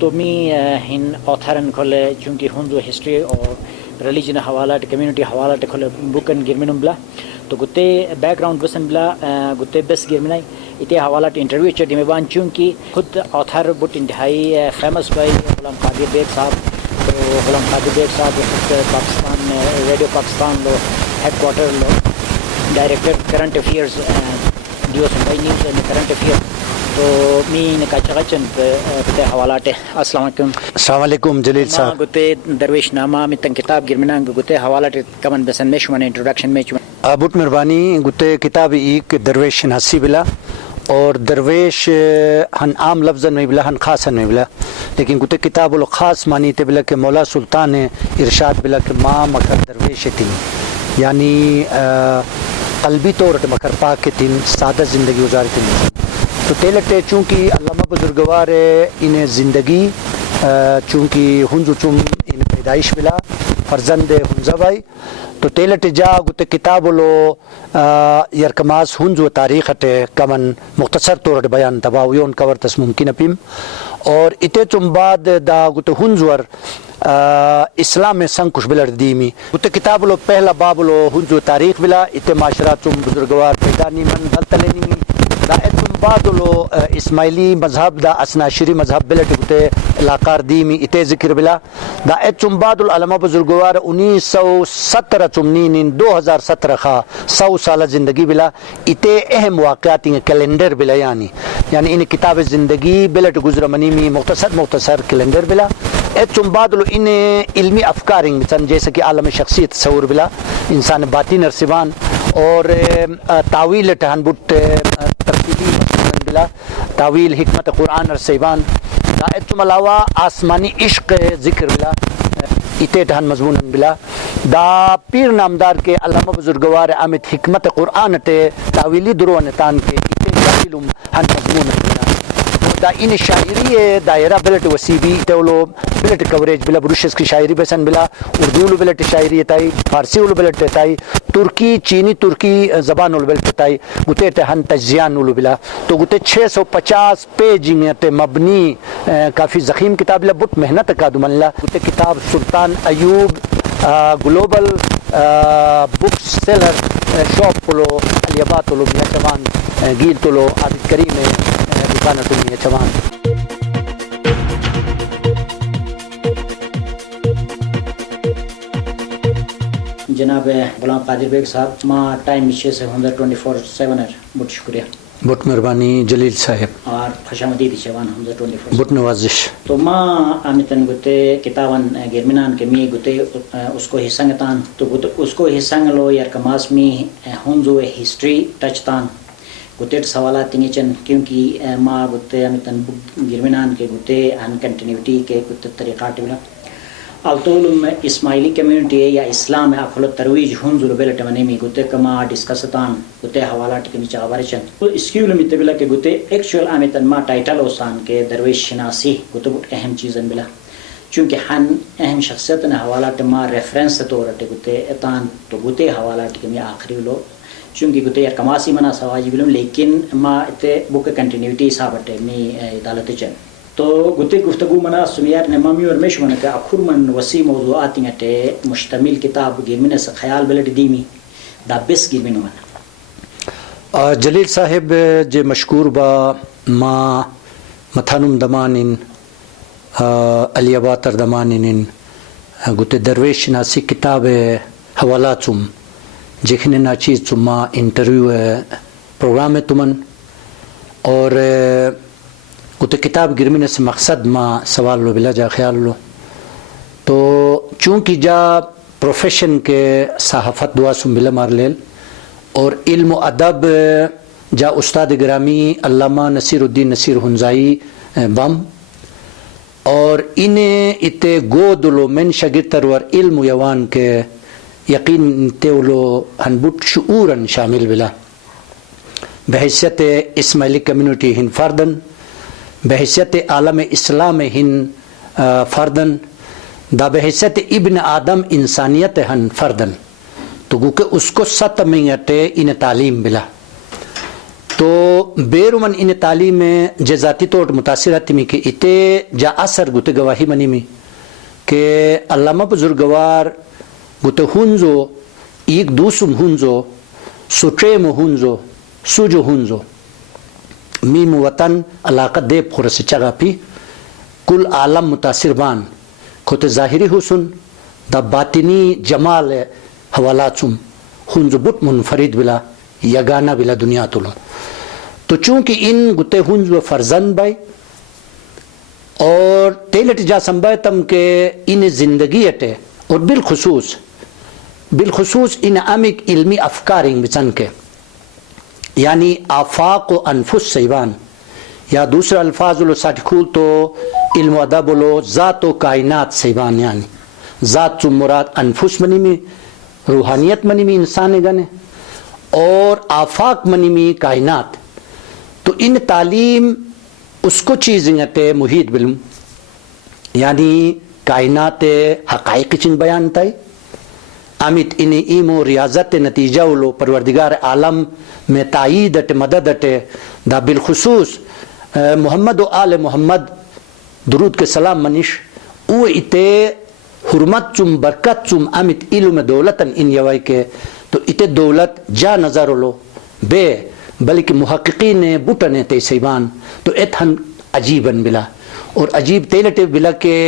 تو می ہن آتھرن کھولے چونکہ ہندو ہسٹری اور ریلیجن حوالہ کمیونٹی حوالہ کھولے بکن گرمنم بلا تو گتے بیک گراؤنڈ وسن بلا گتے بس گرمنائی اتے حوالہ انٹرویو چڑی میں بان چونکہ خود آتھر بٹ انتہائی فیمس بائی غلام قادر بیگ صاحب. تو غلام قادر بیگ صاحب پاکستان ریڈیو پاکستان لو ہیڈ کوارٹر لو ڈائریکٹر کرنٹ افیئرز ڈیو سنبائی نیوز اینڈ کرنٹ افیئر تو می نکاچا گچن گتے حوالات. السلام علیکم. السلام علیکم جلیل صاحب. گتے درویش نامہ متن کتاب گرمنانگ گتے حوالات کمن بسن میں شمن انٹروڈکشن میں بہت مہربانی. گتے کتاب ایک درویش ہنسی بلا اور درویش ہن عام لفظ نہیں بلا ہن خاص نہیں بلا لیکن گتے کتاب الخاص مانی تے بلا کہ مولا سلطان ارشاد بلا کہ ماں مکر درویش تھی یعنی قلبی طور پر مکر پاک کے تین سادہ زندگی گزارتی تھی. تو تیلٹے چونکہ علامہ بزرگوار ان زندگی چونکہ ہنجو چم ان پیدائش بلا فرزند ہنزہ بائی تو تیلٹ جا گتے کتاب لو یرکماس ہنجو تاریخ تے کمن مختصر طور بیان دباویون کور تس ممکن پیم اور اتے چم بعد دا گتے ہنجور اسلام میں سنکش بلر دیمی گتے کتاب لو پہلا باب لو ہنجو تاریخ بلا اتے معاشرہ چم بزرگوار پیدانی من دلتلینی دا اتم بعد لو اسماعیلی مذہب دا اسناشری مذہب بلٹ گتے علاقار دیمی اتے ذکر بلا دا اتم بعد علامہ بزرگوار 1917 چمنین 2017 خواہ 100 سالہ زندگی بلا اتے اہم واقعات کیلنڈر بلا یعنی ان کتاب زندگی بلٹ گزر منیمی مختصر کیلنڈر بلا اتم بعد لو ان علمی افکارنگ مثلا جیسے کہ عالم شخصیت تصور بلا انسان باطی نرسبان اور تاویل ٹہن بٹ ترتیبی بلا تاویل حکمت قرآن رسیبان دا اتم علاوہ آسمانی عشق ذکر بلا اتے ٹہن مضمون بلا دا پیر نامدار کے علامہ بزرگوار آمد حکمت قرآن تے تاویلی دروانتان کے اتے دلیلم ہن مضمون بلا دا ان شاعری دائرہ بلٹ وسیبی تولو بلٹ کوریج بلا بروشس کی شاعری بسن بلا اردو بلٹ شاعری تائی فارسی بلٹ تائی ترکی چینی ترکی زبان بلٹ تائی گتے ہن تجزیان بلا تو گتے 650 پیجنگ تے مبنی کافی زخیم کتاب لا بٹ محنت کا دمن لا گتے کتاب سلطان Ayub global book seller shop پلو الیابات پلو میاں چوان گیل تلو عابد کریم دکانہ تو میاں چوان. جناب غلام قادر بیگ صاحب ماں ٹائم مشے سے 124/7 بہت شکریہ. بہت مہربانی جلیل صاحب اور خوش آمدید شوان 124. بہت نوازش. تو ماں آمتن گتے کتابن گرمنان کے می گتے اس کو حصنگتان تو گتے اس کو حصنگ لو یار کماس می ہنزو ہسٹری ٹچ تان گتے سوالات تنگچن کیونکہ ماں گتے آمتن گرمنان کے گتے ان کنٹینیوٹی کے گتے طریقات بلا الطول اسماعیلی کمیونٹی یا اسلام اخلو ترویج ہنزل بلٹ منیمی گتے کما ڈسکستان گتے حوالات کے نیچے آوارچن تو اسکیول میں تبلا کہ گتے ایکچوئل آمیتن ما ٹائٹل اوسان کے درویش شناسی گتے بہت اہم چیزن بلا چونکہ ہن اہم شخصیت نے حوالات ما ریفرنس طور گتے اتان تو گتے حوالات کے میں آخری لو چونکہ گتے یا کماسی منا سواجی بلم لیکن ما تے بک کنٹینیوٹی صاحبتے می عدالت چن تو گتے گفتگو منا سمیار نے مامی اور میش منا کہ اخر من وسیع موضوعات تے مشتمل کتاب گرمن سے خیال بلٹ دیمی دا بس گرمن من جلیل صاحب جے مشکور با ما متھانم دمانن علی آباتر دمانن گتے درویش ناسی کتاب حوالاتم جکھنے نا چیز تم ما انٹرویو پروگرام ہے تمن اور گتے کتاب گرمن سے مقصد ما سوال لو بلا جا خیال لو تو چونکہ جا پروفیشن کے صحافت دعا سم بلا مار لیل اور علم و ادب جا استاد گرامی علامہ نصیر الدین نصیر ہنزائی بم اور انہیں اتے گودلو من شگرتر ور علم یوان کے یقین تیولو ہنبوٹ شعوراً شامل بلا بحیثیت اسماعیلی کمیونٹی ہن فردن بحیثیت عالم اسلام ہن فردن دا بحیثیت ابن آدم انسانیت ہن فردن تو گو کہ اس کو ست منگتے ان تعلیم بلا تو بیرومن ان تعلیم میں جزاتی طور متاثرات میں کہ اتے جا اثر گتے گواہی منی میں کہ علامہ بزرگوار گتے ہنزو ایک دوسم ہنزو سٹریم ہنزو سوجو ہنزو میم وطن علاقہ دیب خورس چگا پی کل عالم متاثر بان کھوتے ظاہری حسن دا باطنی جمال حوالات سم ہنزو بٹ منفرد بلا یگانا بلا دنیا تلو تو چونکہ ان گتے ہنزو فرزند بائی اور تیلٹ جا سنبایتم کہ ان زندگی اٹے اور بالخصوص ان عمق علمی افکاریں بچن کے یعنی آفاق و انفس سیوان یا دوسرا الفاظ لو ساٹھکول تو علم و ادب لو ذات و کائنات سیوان یعنی ذات چم مراد انفس منی میں روحانیت منی میں انسان گنے اور آفاق منی میں کائنات تو ان تعلیم اس کو چیزیں تے محیط بالم یعنی کائنات حقائق چن بیان تائی امت ان ایمو ریاضت نتیجہ لو پروردگار عالم میں تائید اٹ مدد اٹ دا بالخصوص محمد و آل محمد درود کے سلام منش او اتے حرمت چم برکت چم امت علم دولتن ان یوائی کے تو اتے دولت جا نظر لو بے بلکہ محققین بٹنے تے سیبان تو اتھن عجیبن بلا اور عجیب تیلٹے بلا کہ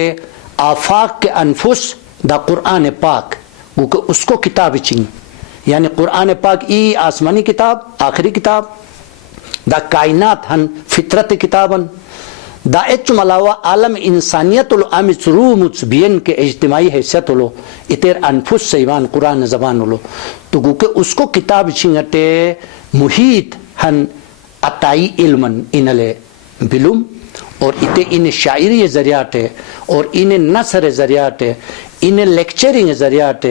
آفاق کے انفس دا قرآن پاک اس کو کتاب چنگ یعنی قرآن پاک ای آسمانی کتاب آخری کتاب دا کائنات ہن فطرت کتابن دا اچم علاوہ عالم انسانیت لو امچ رومچ بین کے اجتماعی حیثیت لو اتیر انفس سیوان قرآن زبان لو تو گو کہ اس کو کتاب چنگتے محیط ہن عطائی علمن انلے بلوم اور اتے ان شاعری ذریعات اور ان نثر ذریعات ان لیکچرنگ ذریعات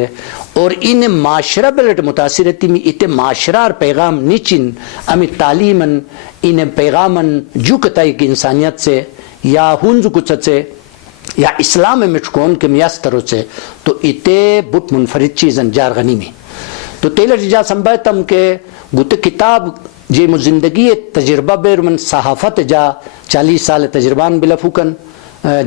اور ان معاشرہ بلٹ متاثرتی میں اتے معاشرار پیغام نیچن امی تعلیمن ان پیغامن جو کتائی کی انسانیت سے یا ہنز کچھ سے یا اسلام میں مچکون کے میاستروں سے تو اتے بہت منفرد چیزن جار غنی میں تو تیلر جا سنبایتم کے گتے کتاب جی مو زندگی تجربہ بیر من صحافت جا 40 سال تجربان بلا فوکن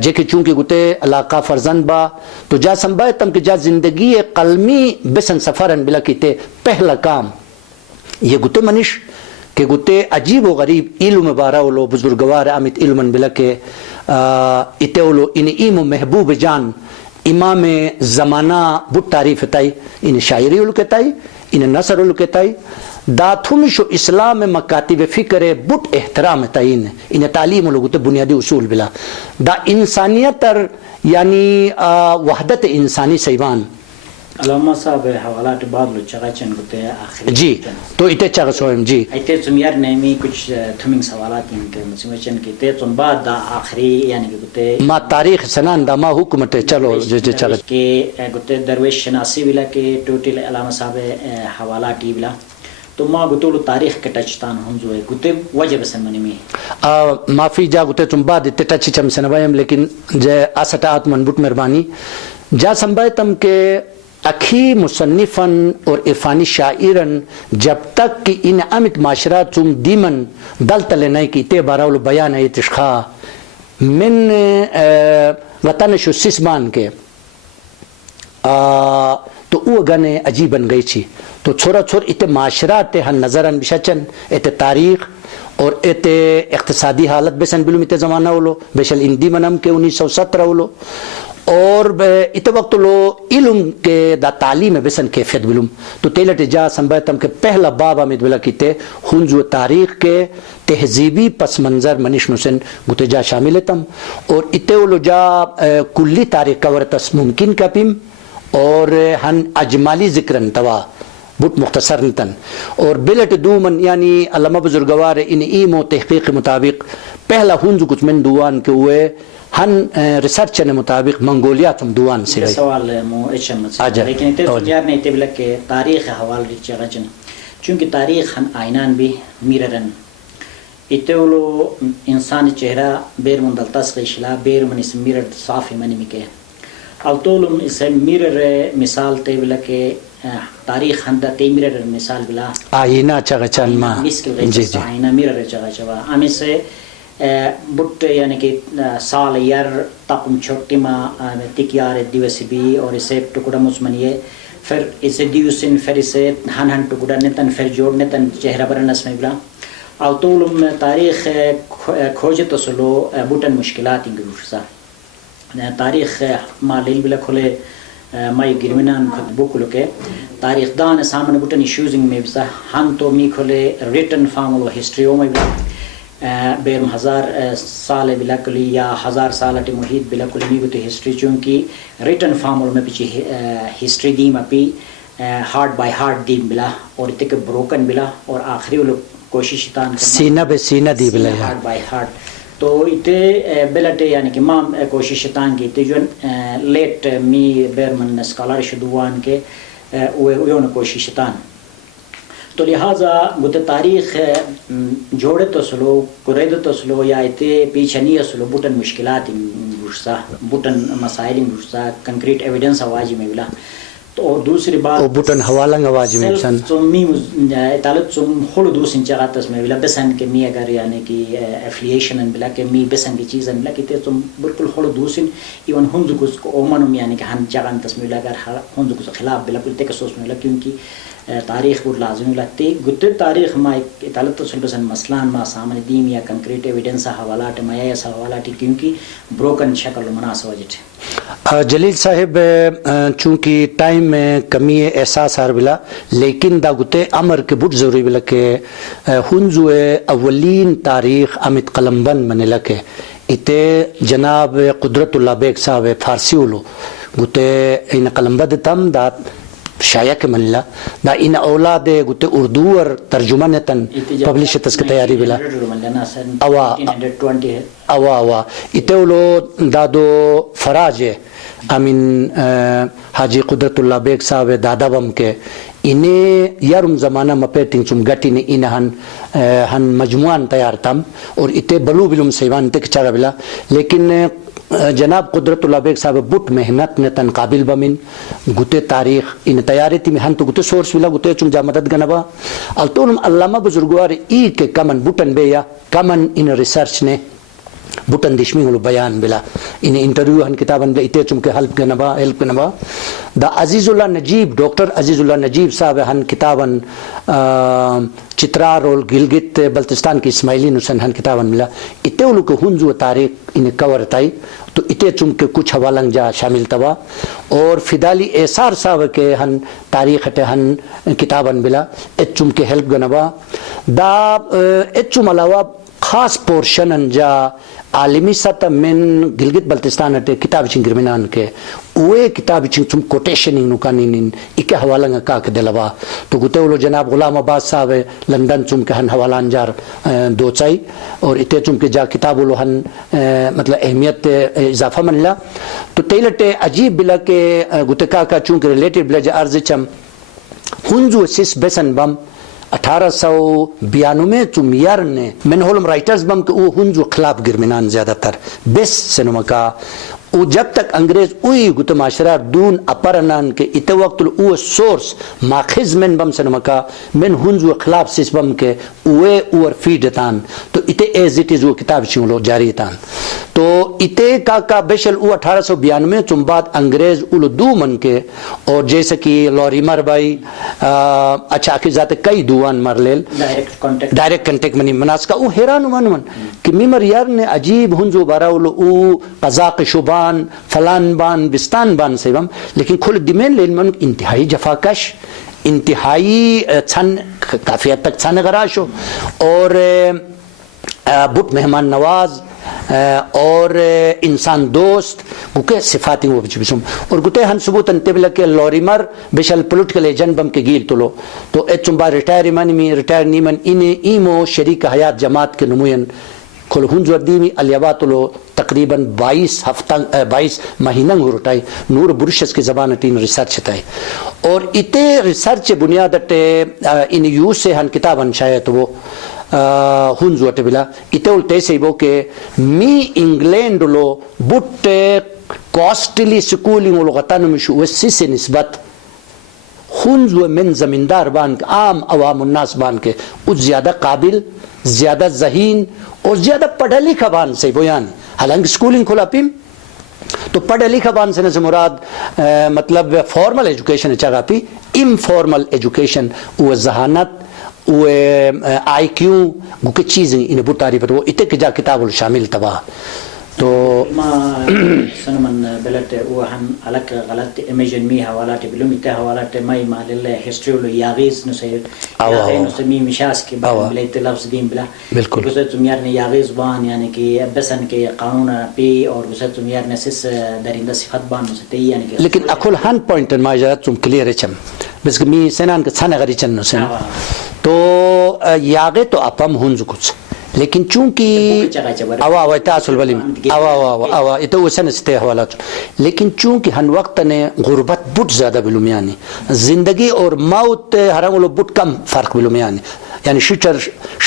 جے کہ چونکہ گتے علاقہ فرزند با تو جا سنبایتم کہ جا زندگی قلمی بسن سفرن بلا کیتے پہلا کام یہ گتے منش کہ گتے عجیب و غریب علم باراولو بزرگوار امت علمن بلا کہ اتولو ان ایم محبوب جان امام زمانہ بٹ تعریف تائی ان شاعری علو کتائی ان نثر علو کتائی دا تھمشو اسلام مکاتب فکر بٹ احترام تاین ان تعلیم لوگتے بنیادی اصول بلا دا انسانیت تر یعنی وحدت انسانی سیوان علامہ صاحب حوالات بعد لو چگا چن گتے آخری جی تو اتے چگا سوئم جی ایتے تمیار نمی کچھ تھمنگ سوالات ان کے مسیمچن کی تے تم بعد دا آخری یعنی کہ گتے ما تاریخ سنان دا ما حکمت چلو چگا کہ گتے درویش شناسی بلا کہ ٹوٹل علامہ صاحب حوالاتی بلا تو ما گتولو تاریخ کے ٹچتان ہوں جو ہے گتے وجہ بسن منی میں معافی جا گتے تم بعد اتے ٹچی چم سنوائیم لیکن جے آسٹات من بٹ مہربانی جا سنبایتم کہ اکھی مصنفن اور عرفانی شاعرن جب تک کہ ان امت معاشرات تم دیمن دل تلے نہیں کی تے باراولو بیان ہے تشخا من وطن شو سسمان کے تو او گنے عجیبن گئی چی تو چھوڑا چھوڑ اتے معاشرات ہن نظرن بشچن اتے تاریخ اور اتے اقتصادی حالت بسن بلوم اتے زمانہ ہولو بشل اندی منم کے 1917 ہولو اور ات وقت لو علم کے دا تعلیم بسن کیفیت بلوم تو تیلٹ جا سنبایتم کے پہلا باب آمد بلا کیتے ہنجو تاریخ کے تہذیبی پس منظر منش نسن گتے جا شاملتم اور اتے لو جا کلی تاریخ کورتس ممکن کپیم اور ہن اجمالی ذکرن توا بہت مختصر نتن اور بلٹ دومن یعنی علامہ بزرگوار ان ایمو تحقیق مطابق پہلا ہنجو کچھ من دوان کے ہوئے ہن ریسرچ نے مطابق منگولیا تم دوان سے سوال مو اچھم لیکن تے سنجار نے تے بلا کہ تاریخ حوال ریچ غچن چونکہ تاریخ ہن آئینان بھی میررن اتولو انسان چہرہ بیر من دلتس قیشلا بیر من اسم میرر صافی منی مکے Altolum is a mirror misal table ke tarikh handa te mirror misal bila آئینہ چگہ چن ما miskil G gaysa aina mirror chaga chawa ami se but yani ki saal yar tapum chotti ma tikyar divasi bi aur ise tukuda musmaniye pھر اسے دیوسن پھر اسے ہن ہن ٹکڑا نتن پھر جوڑنے تن چہرہ برن اسم بلا اوتولم تاریخ کھوج تسلو بوٹن مشکلات انگوشسا تاریخ مالیل بلا کھلے مائی گرمنان خود بوکلو کے تاریخ دان سامنے بوٹن ایشوزنگ میں بسا ہن تو می کھلے ریٹن فارمولو ہسٹریو میں بلا بیرم 1000 سال بلا کلی یا 1000 سال ٹی محیط بلا کلی می گوتے ہسٹری چونکہ ریٹن فارمولو میں پیچھے ہسٹری دیم اپی ہارڈ بائی ہارڈ دیم بلا اور اتنے کے بروکن بلا اور آخری وہ لوگ کوشش تان سینہ بے سینہ دی بلا ہارڈ بائی ہارڈ تو اتنے بلٹے یعنی کہ ماں کوشش تان کی تے جو لیٹ می بیرمن اسکالر شدوان کے وہ کوشش تان تو لہٰذا گوتے تاریخ جوڑے تو سلو قرید تو سلو یا اتنے پیچھے نہیں سلو بوٹن مشکلات گھسا بوٹن مسائل گھسا کنکریٹ ایویڈنس آواز میں ملا تو اور دوسری بات بوٹن حوالہ آواز میں سن می تعلق سم خلو دوسن چاہتا میں بلا بسن کے می اگر یعنی کہ ایفلیشن بلا کہ می بسن کی چیز بلا کہ تے تم بالکل خلو دوسن ایون ہنز کو اومن یعنی کہ ہن چاہن تسمی بلا اگر ہنز کو خلاف بلا تے کہ سوچ میں بلا کیونکہ تاریخ بہت لازمی لگتی گتے تاریخ ما تعلق تو سلبسن مسلان ما سامنے دیم یا کنکریٹ ایویڈنس حوالات ما یا حوالات کیونکہ بروکن شکل مناسب وجہ جلیل صاحب چونکہ ٹائم میں کمی احساس ہار بلا لیکن دا گتے امر کے بہت ضروری بلا کہ ہنزو اولین تاریخ امت قلمبند من لکے اتے جناب قدرت اللہ بیگ صاحب فارسی ولو گتے ان قلمبند تم دا شایع کے منلا دا ان اولاد گتے اردو اور ترجمہ نتن پبلش تس کی تیاری بلا اوا اتولو دادو فراج امین حاجی قدرت اللہ بیگ صاحب دادا بم کے انہیں یارم زمانہ مپیٹنگ چم گٹی نے ہن مجموعان تیار تم اور اتے بلو بلوم سیوان تک چارا بلا لیکن جناب قدرت اللہ بیگ صاحب بٹ محنت نتن قابل بمن گتے تاریخ ان تیاری تھی ہن تو گتے سورس ولا گتے چم جا مدد گنبا التون علامہ بزرگوار ای کے کمن بٹن بے یا کمن ان ریسرچ نے بوٹن دشمی ہلو بیان بلا ان انٹرویو ہن کتابن بلا اتے چم کے ہیلپ گنبا دا عزیز اللہ نجیب ڈاکٹر عزیز اللہ نجیب صاحب ہن کتابن چترار اور گلگت بلتستان کی اسماعیلی نسن ہن کتابن ملا اتے ہلو کے ہنزو تاریخ ان کور تائی تو اتے چم کے کچھ حوالنگ جا شامل تبا اور فدالی احسار صاحب کے ہن تاریخ ہن کتابن بلا ات چم کے ہیلپ گنبا دا ات چم علاوہ خاص پورشن جا عالمی سطح من گلگت بلتستان اٹے کتاب چنگ گرمنان کے اوے کتاب چنگ چم کوٹیشن نکانین اکے حوالہ کا کے دلوا تو گتے ولو جناب غلام عباس صاحب لندن چم کے ہن حوالان جار دو چائی اور اتے چم کے جا کتاب ولو ہن مطلب اہمیت اضافہ منلا تو تیلٹے عجیب بلا کہ گتے کا چون کے ریلیٹڈ بلا جا عرض چم ہنزو سس بسن بم 1892 چم یار نے من ہولم رائٹرز بم کہ وہ ہنزو خلاف گرمنان زیادہ تر بیس سنما کا او جب تک انگریز اوئی گت معاشرہ دون اپرنان کے ات وقت او سورس ماخذ من بم سنما کا من ہنزو خلاف سس بم کے اوے اور فیڈ تان تو اتے ایز اٹ از وہ کتاب چنگلو جاری تان تو اتے کا بیشل او 1892 چم بعد انگریز اولو دو من کے اور جیسے کہ لوریمر بھائی اچھا کی ذات کئی دوان مر لیل ڈائریکٹ کنٹیکٹ منی مناسکا او حیران من کہ میمر یار نے عجیب ہنزو بارا اولو او قزاق شبان فلان بان بستان بان سیبم لیکن کھل دیمین لیل من انتہائی جفاکش انتہائی چھن کافی حد تک چھن غراشو اور بٹ مہمان نواز اور انسان دوست گوکے صفاتی وہ بچم اور گتے ہن ثبوت انتبلا کے لوریمر بشل پولیٹیکل ایجنٹ بم کے گیل تلو تو اچم با ریٹائر نیمن ان ایمو شریک حیات جماعت کے نموین کل ہنزو دیمی الیابات لو تقریباً 22 مہینہ رٹائی نور برشس کی زبان تین ریسرچ تائی اور اتے ریسرچ بنیاد ان یو سے ہن کتابن شاید وہ ہنزو اٹے بلا اتے التے سے بو کہ می انگلینڈ لو بٹ کاسٹلی سکولنگ ولغتان مش وسی سے نسبت خنز و من زمیندار بان کے عام عوام الناس بان کے اس زیادہ قابل زیادہ ذہین اور زیادہ پڑھا لکھا بان سے بیان حالانکہ سکولنگ کھلا پیم تو پڑھا لکھا بان سے مراد مطلب فارمل ایجوکیشن چاہا پی انفارمل ایجوکیشن وہ ذہانت وہ آئی کیو وہ کچھ چیزیں انہیں بتاری پر وہ اتنے کہ جا کتاب الشامل تباہ تو ما سنمن بلت وحن علك غلط ايميجن مي حوالات بلوميته حوالات ماي مال الهيستوري لو ياغيز نسير ياغي نسمي مشاس كي بليت لفظ دين بلا بالکل بساتم يارني ياغيز بان يعني كي بسن كي قانون بي اور بساتم يارني سس درينده صفات بان نسيتي يعني كي لیکن اکل ہن پوائنٹ ما جات تم کلیئر چم بس می سنان کے چھنا غری چن نسن تو یاغے تو اپم ہنز کچھ لیکن چونکہ اوا تاصل ولی اوا اتو وسن استے حوالات لیکن چونکہ ہن وقت نے غربت بہت زیادہ بلومیانی زندگی اور موت ہرم لو بہت کم فرق بلومیانی یعنی شچر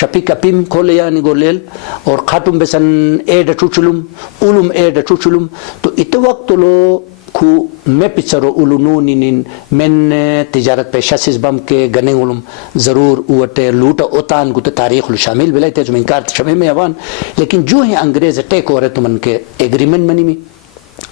شپی کپیم کھول یعنی گولیل اور خاتم بسن ایڈ چوچلم علم ایڈ چوچلم تو اتو وقت لو کو میں پچرو علنونین من تجارت پیشہ سیز بم کے گنے علم ضرور اوٹے لوٹا اوتان گوتے تاریخ شامل بلائے تے جو انکار شمی میں اوان لیکن جو ہیں انگریز ٹیک ہو رہے تمن کے ایگریمنٹ منی میں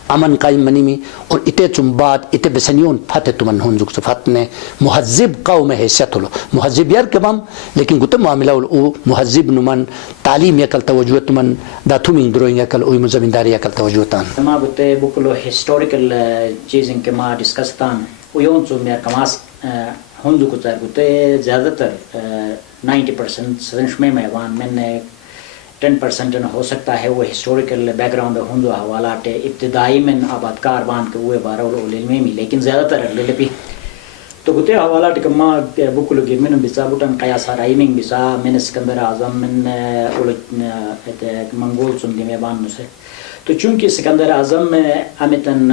امن قائم منی میں اور اتے چم بعد اتے بسنیون فتح تمن ہنزک صفات نے مہذب قوم حیثیت ہلو مہذب یار کبام لیکن گوتے معاملہ او مہذب نمان تعلیم یکل توجہ تمن دا تھومنگ دروئنگ یکل اوی مزمنداری یکل توجہ تان ما گوتے بکلو ہسٹوریکل چیزیں کے ما ڈسکستان ویون چو میر کماس ہنزو کو تر گوتے زیادہ تر 90% سرنش میں وان میں نے 10% ہو سکتا ہے وہ ہسٹوریکل بیک گراؤنڈ ہندو حوالات ابتدائی من آباد کار بان کے وہ بارہ علمی میں لیکن زیادہ تر لے بھی تو گتے حوالات کہ ما بکلو گی من بسا بوٹن قیاس رائمنگ بسا من اسکندر اعظم من منگول سندی میں بان نسے تو چونکہ اسکندر اعظم امیتن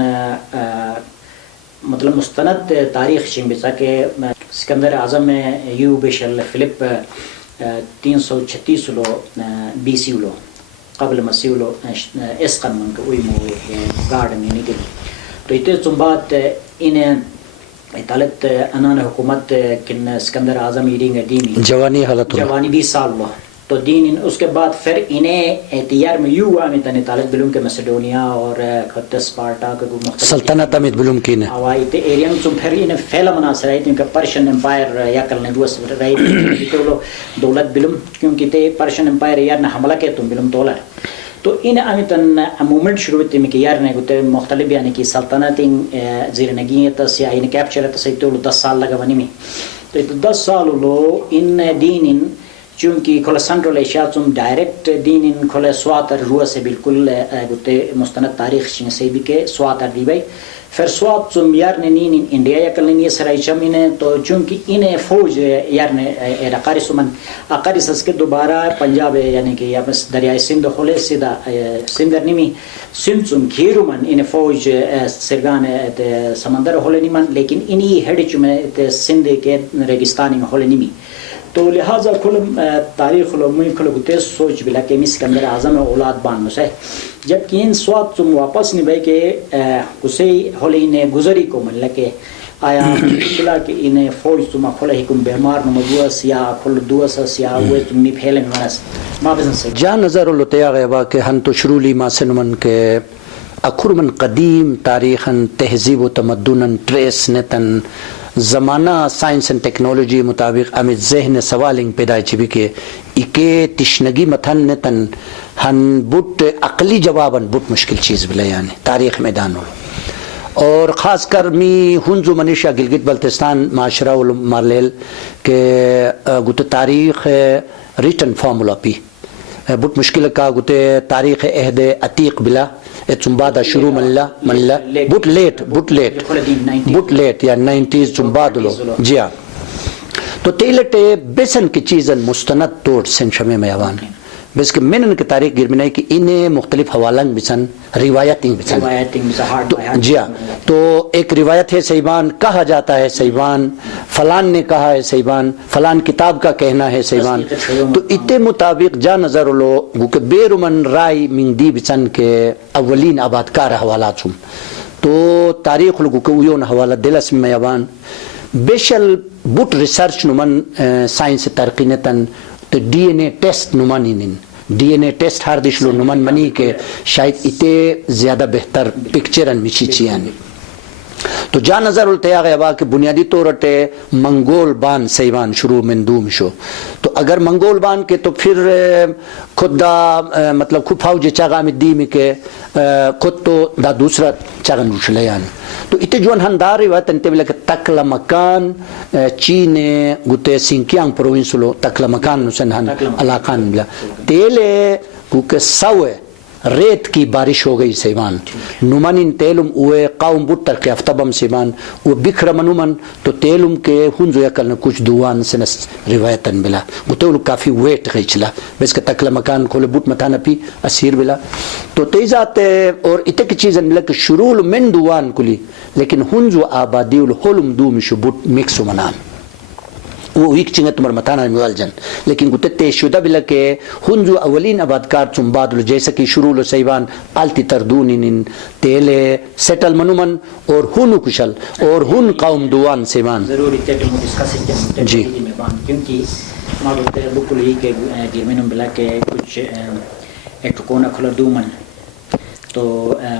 مطلب مستند تاریخ شنگ بسا کہ اسکندر اعظم یو بشل فلپ 336 لو بی سی لو قبل مسیح لو اس قانون کا وہی مو گارڈن میں نکل تو اتنے چنبات انہیں طالت انان حکومت کن اسکندر اعظم ایڈنگ دینی جوانی حالت جوانی 20 سال ہوا تو دین اس کے بعد پھر انہیں اعتیار میں یوں ہوا میں طالت بلوم کے مسیڈونیا اور خط اسپارٹا کے مختلف سلطنت امید بلوم کی نے ہوائی تے ایرین چم پھر انہیں پھیلا مناصر ہے ان کا پرشین امپائر یا کل نے دوست رہی تو دولت بلوم کیونکہ تے پرشین امپائر یار نے حملہ کے تم بلوم تولا تو ان امیتن مومنٹ شروع ہوتی میں کہ یار نے گوتے مختلف یعنی کہ سلطنتیں زیر نگیت یا ان کیپچر ہے تو 10 سال لگا بنی میں تو 10 سال لو ان دین چونکہ کھلا سنٹرل ایشیا چم ڈائریکٹ دین ان کھلا سواتر روا سے بالکل گوتے مستند تاریخ شنگ سے بھی کہ سواتر دی بھائی پھر سوات چم یار نے نین انڈیا یا کل نہیں سرائی چم انہیں تو چونکہ انہیں فوج یار نے اقاری سمن اقاری سس کے دوبارہ پنجاب یعنی کہ یا بس دریائے سندھ کھولے سیدھا سندر نیمی سندھ چم گھیرو من انہیں فوج سرگان سمندر کھولے نیمن لیکن انہی ہیڈ چم سندھ کے ریگستانی میں کھولے نیمی تو لہذا کل تاریخ علمی کل گتے سوچ بلا کہ اسکندر اعظم اولاد بان نسے جبکہ ان سوات تم واپس نبھائی کہ اسے ہولی نے گزری کو مل لکے آیا بلا کہ انہیں فوج تم کھلا حکم بیمار نمجوہ سیا کھل دوسا سیا ہوئے تم نی پھیلے منس ما بزن سے جا نظر اللہ تیاغ با کہ ہن تو شرولی ما سنمن کے اکھر من قدیم تاریخن تہذیب و تمدنن ٹریس نتن زمانہ سائنس اینڈ ٹیکنالوجی مطابق امید ذہن سوالنگ پیدا چبی کے اکے تشنگی متھن نتن ہن بٹ عقلی جوابن بٹ مشکل چیز بلا یعنی تاریخ میدان اور خاص کر می ہنزو منیشا گلگت بلتستان معاشرہ مارلیل کے گوتے تاریخ ریٹن فارمولا پی بٹ مشکل کا گوتے تاریخ عہد عتیق بلا چمبادا شروع من لا بٹ لیٹ یا 90s چمباد لو جی ہاں تو تیلٹے بیسن کی چیزن مستند توڑ سن شمی میوان بس کہ من کی تاریخ گرمنائی کہ انہیں مختلف حوالنگ بچن روایتیں بچن جی ہاں تو ایک روایت ہے سیبان کہا جاتا ہے سیبان فلان نے کہا ہے سیبان فلان کتاب کا کہنا ہے سیبان تو اتے مطابق جا نظر لو گو کہ بیرمن رائی من دی بچن کے اولین آبادکار حوالات ہوں تو تاریخ لوگوں کو یون حوالہ دلس میں یابان بیشل بوٹ ریسرچ نمن سائنس ترقینتن تو ڈی این اے ٹیسٹ نمانین ڈی این اے ٹیسٹ ہر دشلو نمان منی کے شاید اتے زیادہ بہتر پکچرن مچی چیانی تو جا نظر التیا گیا کہ بنیادی طور پہ منگول بان سیوان شروع من دوم شو تو اگر منگول بان کے تو پھر خود دا مطلب خود فوج چاگا میں دی میں کے خود تو دا دوسرا چاگا نوشلیان تو اتے جوان ہندار روایت انتے بلے کہ تکلا مکان چین گوتے سنکیانگ پروینسلو تکلا مکان نسن ہن علاقان بلا تیلے کیونکہ سوے ریت کی بارش ہو گئی سیوان نمانین تیلم اوے قوم بوت تر کے افتبم سیوان وہ بکھر منومن تو تیلم کے ہنزو یکل کچھ دوان سنس روایتن بلا گتولو کافی ویٹ گئی چلا بس کہ تکلا مکان کھولے بوت متانا پی اسیر بلا تو تیزات اور اتے کی چیزن بلا کہ شرول من دوان کلی لیکن ہنزو آبادی الحلم دوم شو بوت مکسو منان وہ ایک چنگا تمہر متانا نوال جن لیکن گوتے تے شدہ بلا کہ ہنجو اولین آبادکار چم بادلو جیسا کہ شروع لو سیوان آلتی تردونین تیلے سیٹل منومن اور ہنو کشل اور ہن قوم دوان سیوان ضروری تیٹے مو ڈسکسی کے جی کیونکہ مارو تے بکل ہی کے گرمینوں بلا کہ کچھ ایک ٹکونا کھلر دومن تو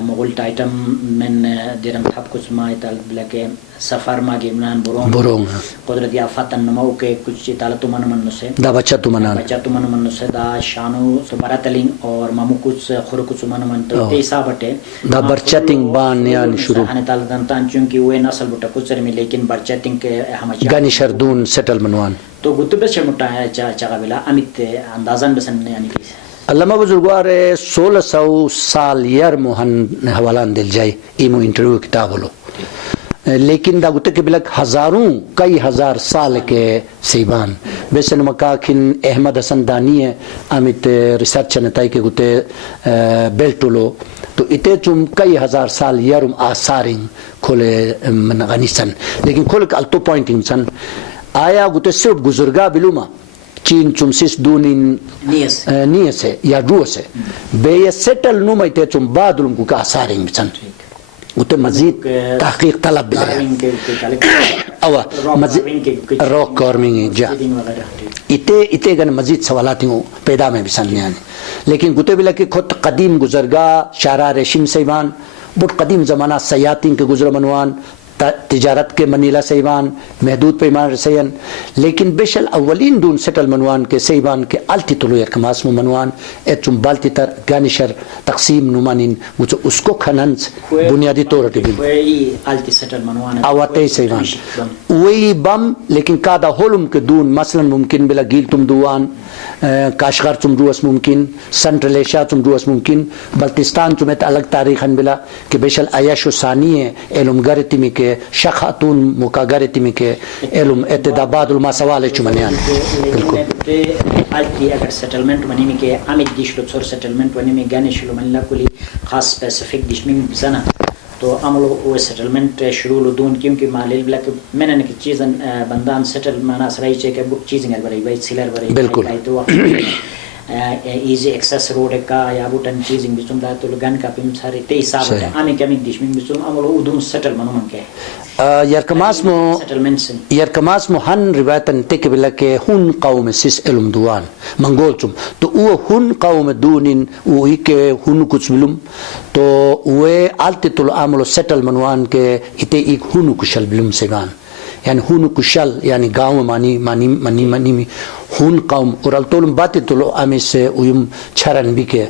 مغل ٹائٹم من دیرم تھاپ کچھ ماہ تال بلا کہ سفر ما گرمنان برون قدرتی آفاتن نمو کے کچھ تالتو من منو سے دا بچہ تو منو سے دا شانو سبارا تلنگ اور مامو کچھ خور کچھ من من تو تیسا بٹے دا برچتنگ بان یعنی شروع ہنے تالتن تان چونکہ وہ نسل بٹا کچھ سرمی لیکن برچتنگ کے ہمچا گانی شردون سیٹل منوان تو گتو بس مٹا ہے چاگا بلا امیت اندازان بسن یعنی کیسے علامہ بزرگوار 1600 سال یر موہن حوالان دل جائے ایمو انٹرویو کتاب ہلو لیکن دا گتے کے بلک ہزاروں کئی ہزار سال کے سیبان بیسن مکاکن احمد حسن دانی ہے امیت ریسرچ نتائی کے گتے بیلٹولو تو اتے چم کئی ہزار سال یرم آثاریں کھولے من غنیسن لیکن کھولے التو پوائنٹنگ سن آیا گتے صرف گزرگا بلوما چین چم سیس دونین نیس ہے یا روس ہے بے یہ سیٹل نو مائتے چم بادلوں کو کا آثاریں بچن وہ مزید تحقیق طلب بلے اوہ مزید روک کارمنگ جا اتے گن مزید سوالات ہوں پیدا میں بسن یعنی لیکن گتے بلا کہ خود قدیم گزرگا شارع ریشم سیوان بہت قدیم زمانہ سیاتین کے گزر منوان تجارت کے منیلہ سیوان محدود پیمان رسین لیکن بیشل اولین دون سیٹل منوان کے سیوان کے آلتی طلوع ارکماس منوان ایچم بالتی تر گانشر تقسیم نمانین اس کو کھننس بنیادی طور پر وہی آلتی سیٹل منوان آواتے سیوان وہی بم لیکن کادا ہولم کے دون مثلا ممکن بلا گیل تم دوان کاشغر تم روس ممکن سنٹرل ایشیا تم روس ممکن بلتستان تم ایت الگ تاریخن بلا کہ بیشل عیش و ثانی ہے علم گرتی میں کے شخاتون مکاگرتی میں کے علم اتداباد علماء سوال چمنیان بالکل آلتی اگر سیٹلمنٹ منی میں کے آمد دیش لو تصور سیٹلمنٹ منی میں گانے شلو منی لکلی خاص سپیسیفک دیش میں بزانا تو عملو وہ سیٹلمنٹ شروع لو دون کیونکہ مالیل بلا کہ میں نے کہ چیزن بندان سیٹل مانا سرائی چاہے کہ بک چیزیں بڑی بائی سیلر بڑی بالکل ایزی ایکسس روڈ کا یا بوٹن چیزیں بچوں دا تو لگان کا پیم سارے تے حساب ہے آمی کمی دیش میں بچوں عملو ادون سیٹل منو من کے یرکماس مو ہن روایتن تک بلا کہ ہن قوم سس علم دوان منگول چم تو وہ ہن قوم دونین وہی کے ہن کچھ بلوم تو وہ آلتی طول عاملو سیٹل منوان کے اتے ایک ہن کشل بلوم سیوان یعنی ہن کشل یعنی گاؤں مانی ہن قوم اور الطولم باتی طولو آمی سے اویم چھرن بھی کے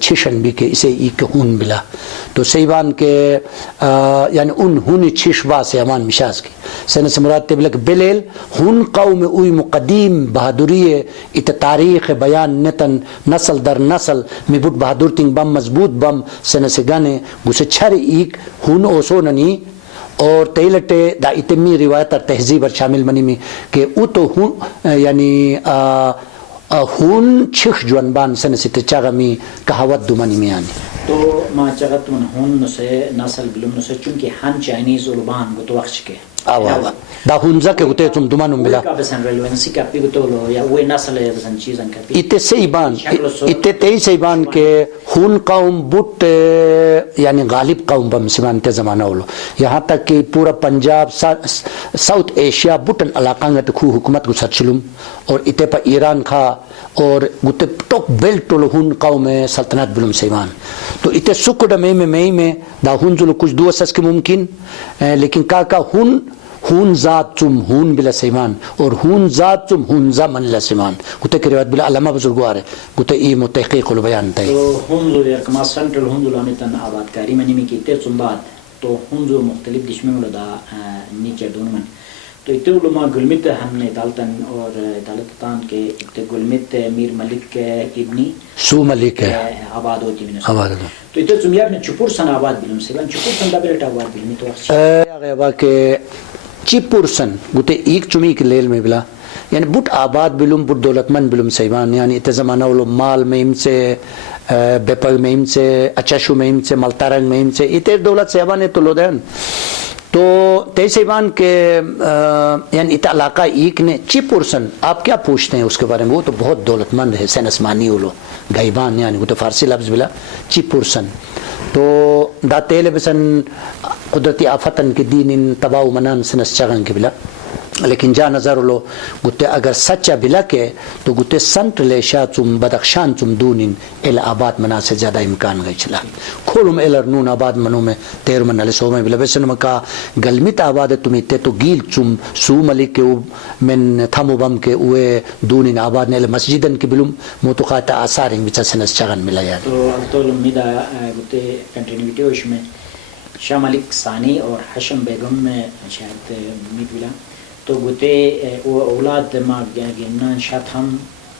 چھشن بھی کے اسے ایک ہن بلا تو سیوان کے یعنی ان ہن چھش باس امان مشاز کی سنہ سے مراد تبلک بلیل ہن قوم اوی مقدیم بہادری ات تاریخ بیان نتن نسل در نسل میں بہت بہادر تنگ بم مضبوط بم سنہ سے گانے گسے چھر ایک ہن اوسو ننی اور تیلٹے دا اتمی روایت اور تہذیب اور شامل منی میں کہ او تو ہن یعنی hun chikh juanban sen sit chagami kahawat dumani miani تو ما چغت من هون نسه نسل بلوم نسه چونکه هم چاینیز اولبان گوتو وقت که awa da hunza ke gute tum dumanum bila ka besan relevancy ka pi gutolo ya we nasal ya besan chizan ka pi ite seiban ite tei seiban ke hun qaum but yani ghalib qaum bam siman te zamana ulo yahan tak ki pura punjab south asia butan alaka ngat khu hukumat gusat chulum aur ite pa iran kha اور گتے ٹوک belt tool ہن قوم سلطنت بلوم سیمان تو ite سکڑ میں دا ہن جو کچھ دو اساس کے ممکن لیکن کا ہن ذات تم ہن بلا سیمان اور ہن ذات تم ہن زمن لا سیمان گتے کی روایت بلا علامہ بزرگوار گتے ای متحقق البیان تے تو ہن جو یا کما سنٹرل ہن جو تن آباد کاری منی می کی تے تم بعد تو ہن جو مختلف دشمن ولا دا نیچے دون من تو اتولو ما گلمت ہم نے دالتن اور دالتان کے گلمت میر ملک ابنی سو ملک آباد ہوتی میں آباد تو اتو زمیار نے چپور سن آباد بلم سے چپور سن دا بیلٹ آباد بلم تو غیبا کہ چپور سن گتے ایک چمی کے لیل میں بلا یعنی بٹ آباد بلوم بٹ دولت مند بلوم سیبان یعنی ات زمانہ ولو مال میم سے بیپل میم سے اچاشو میم سے ملتارنگ میم سے اتر دولت سیبان تو لو دین تو تیسیبان کے یعنی ات علاقہ ایک نے چپورسن آپ کیا پوچھتے ہیں اس کے بارے میں وہ تو بہت دولت مند ہے سین اسمانی اولو گائبان یعنی وہ تو فارسی لفظ بلا چپورسن تو دا تیل بسن قدرتی آفتن کے دین تباہ منان سنس چغن کے بلا لیکن جا نظر لو گتے اگر سچا بلا کے تو گتے سنٹ لیشا تم بدخشان تم دونین ال آباد منا سے زیادہ امکان گئی چلا کھولم الر نون آباد منو میں تیر من علی سو میں بلا بسن مکا گلمیت آباد تمی تے تو گیل چم سو ملک کے من تھمو بم کے اوے دونین آباد نے مسجدن کی بلوم موتقات آثاریں بچا سنس چغن ملا یا تو الطول امیدہ گتے کنٹینیوٹی ہوش میں شاہ ملک ثانی اور حشم بیگم میں شاید امید بلا تو گوتے اولاد ما گنان شات ہم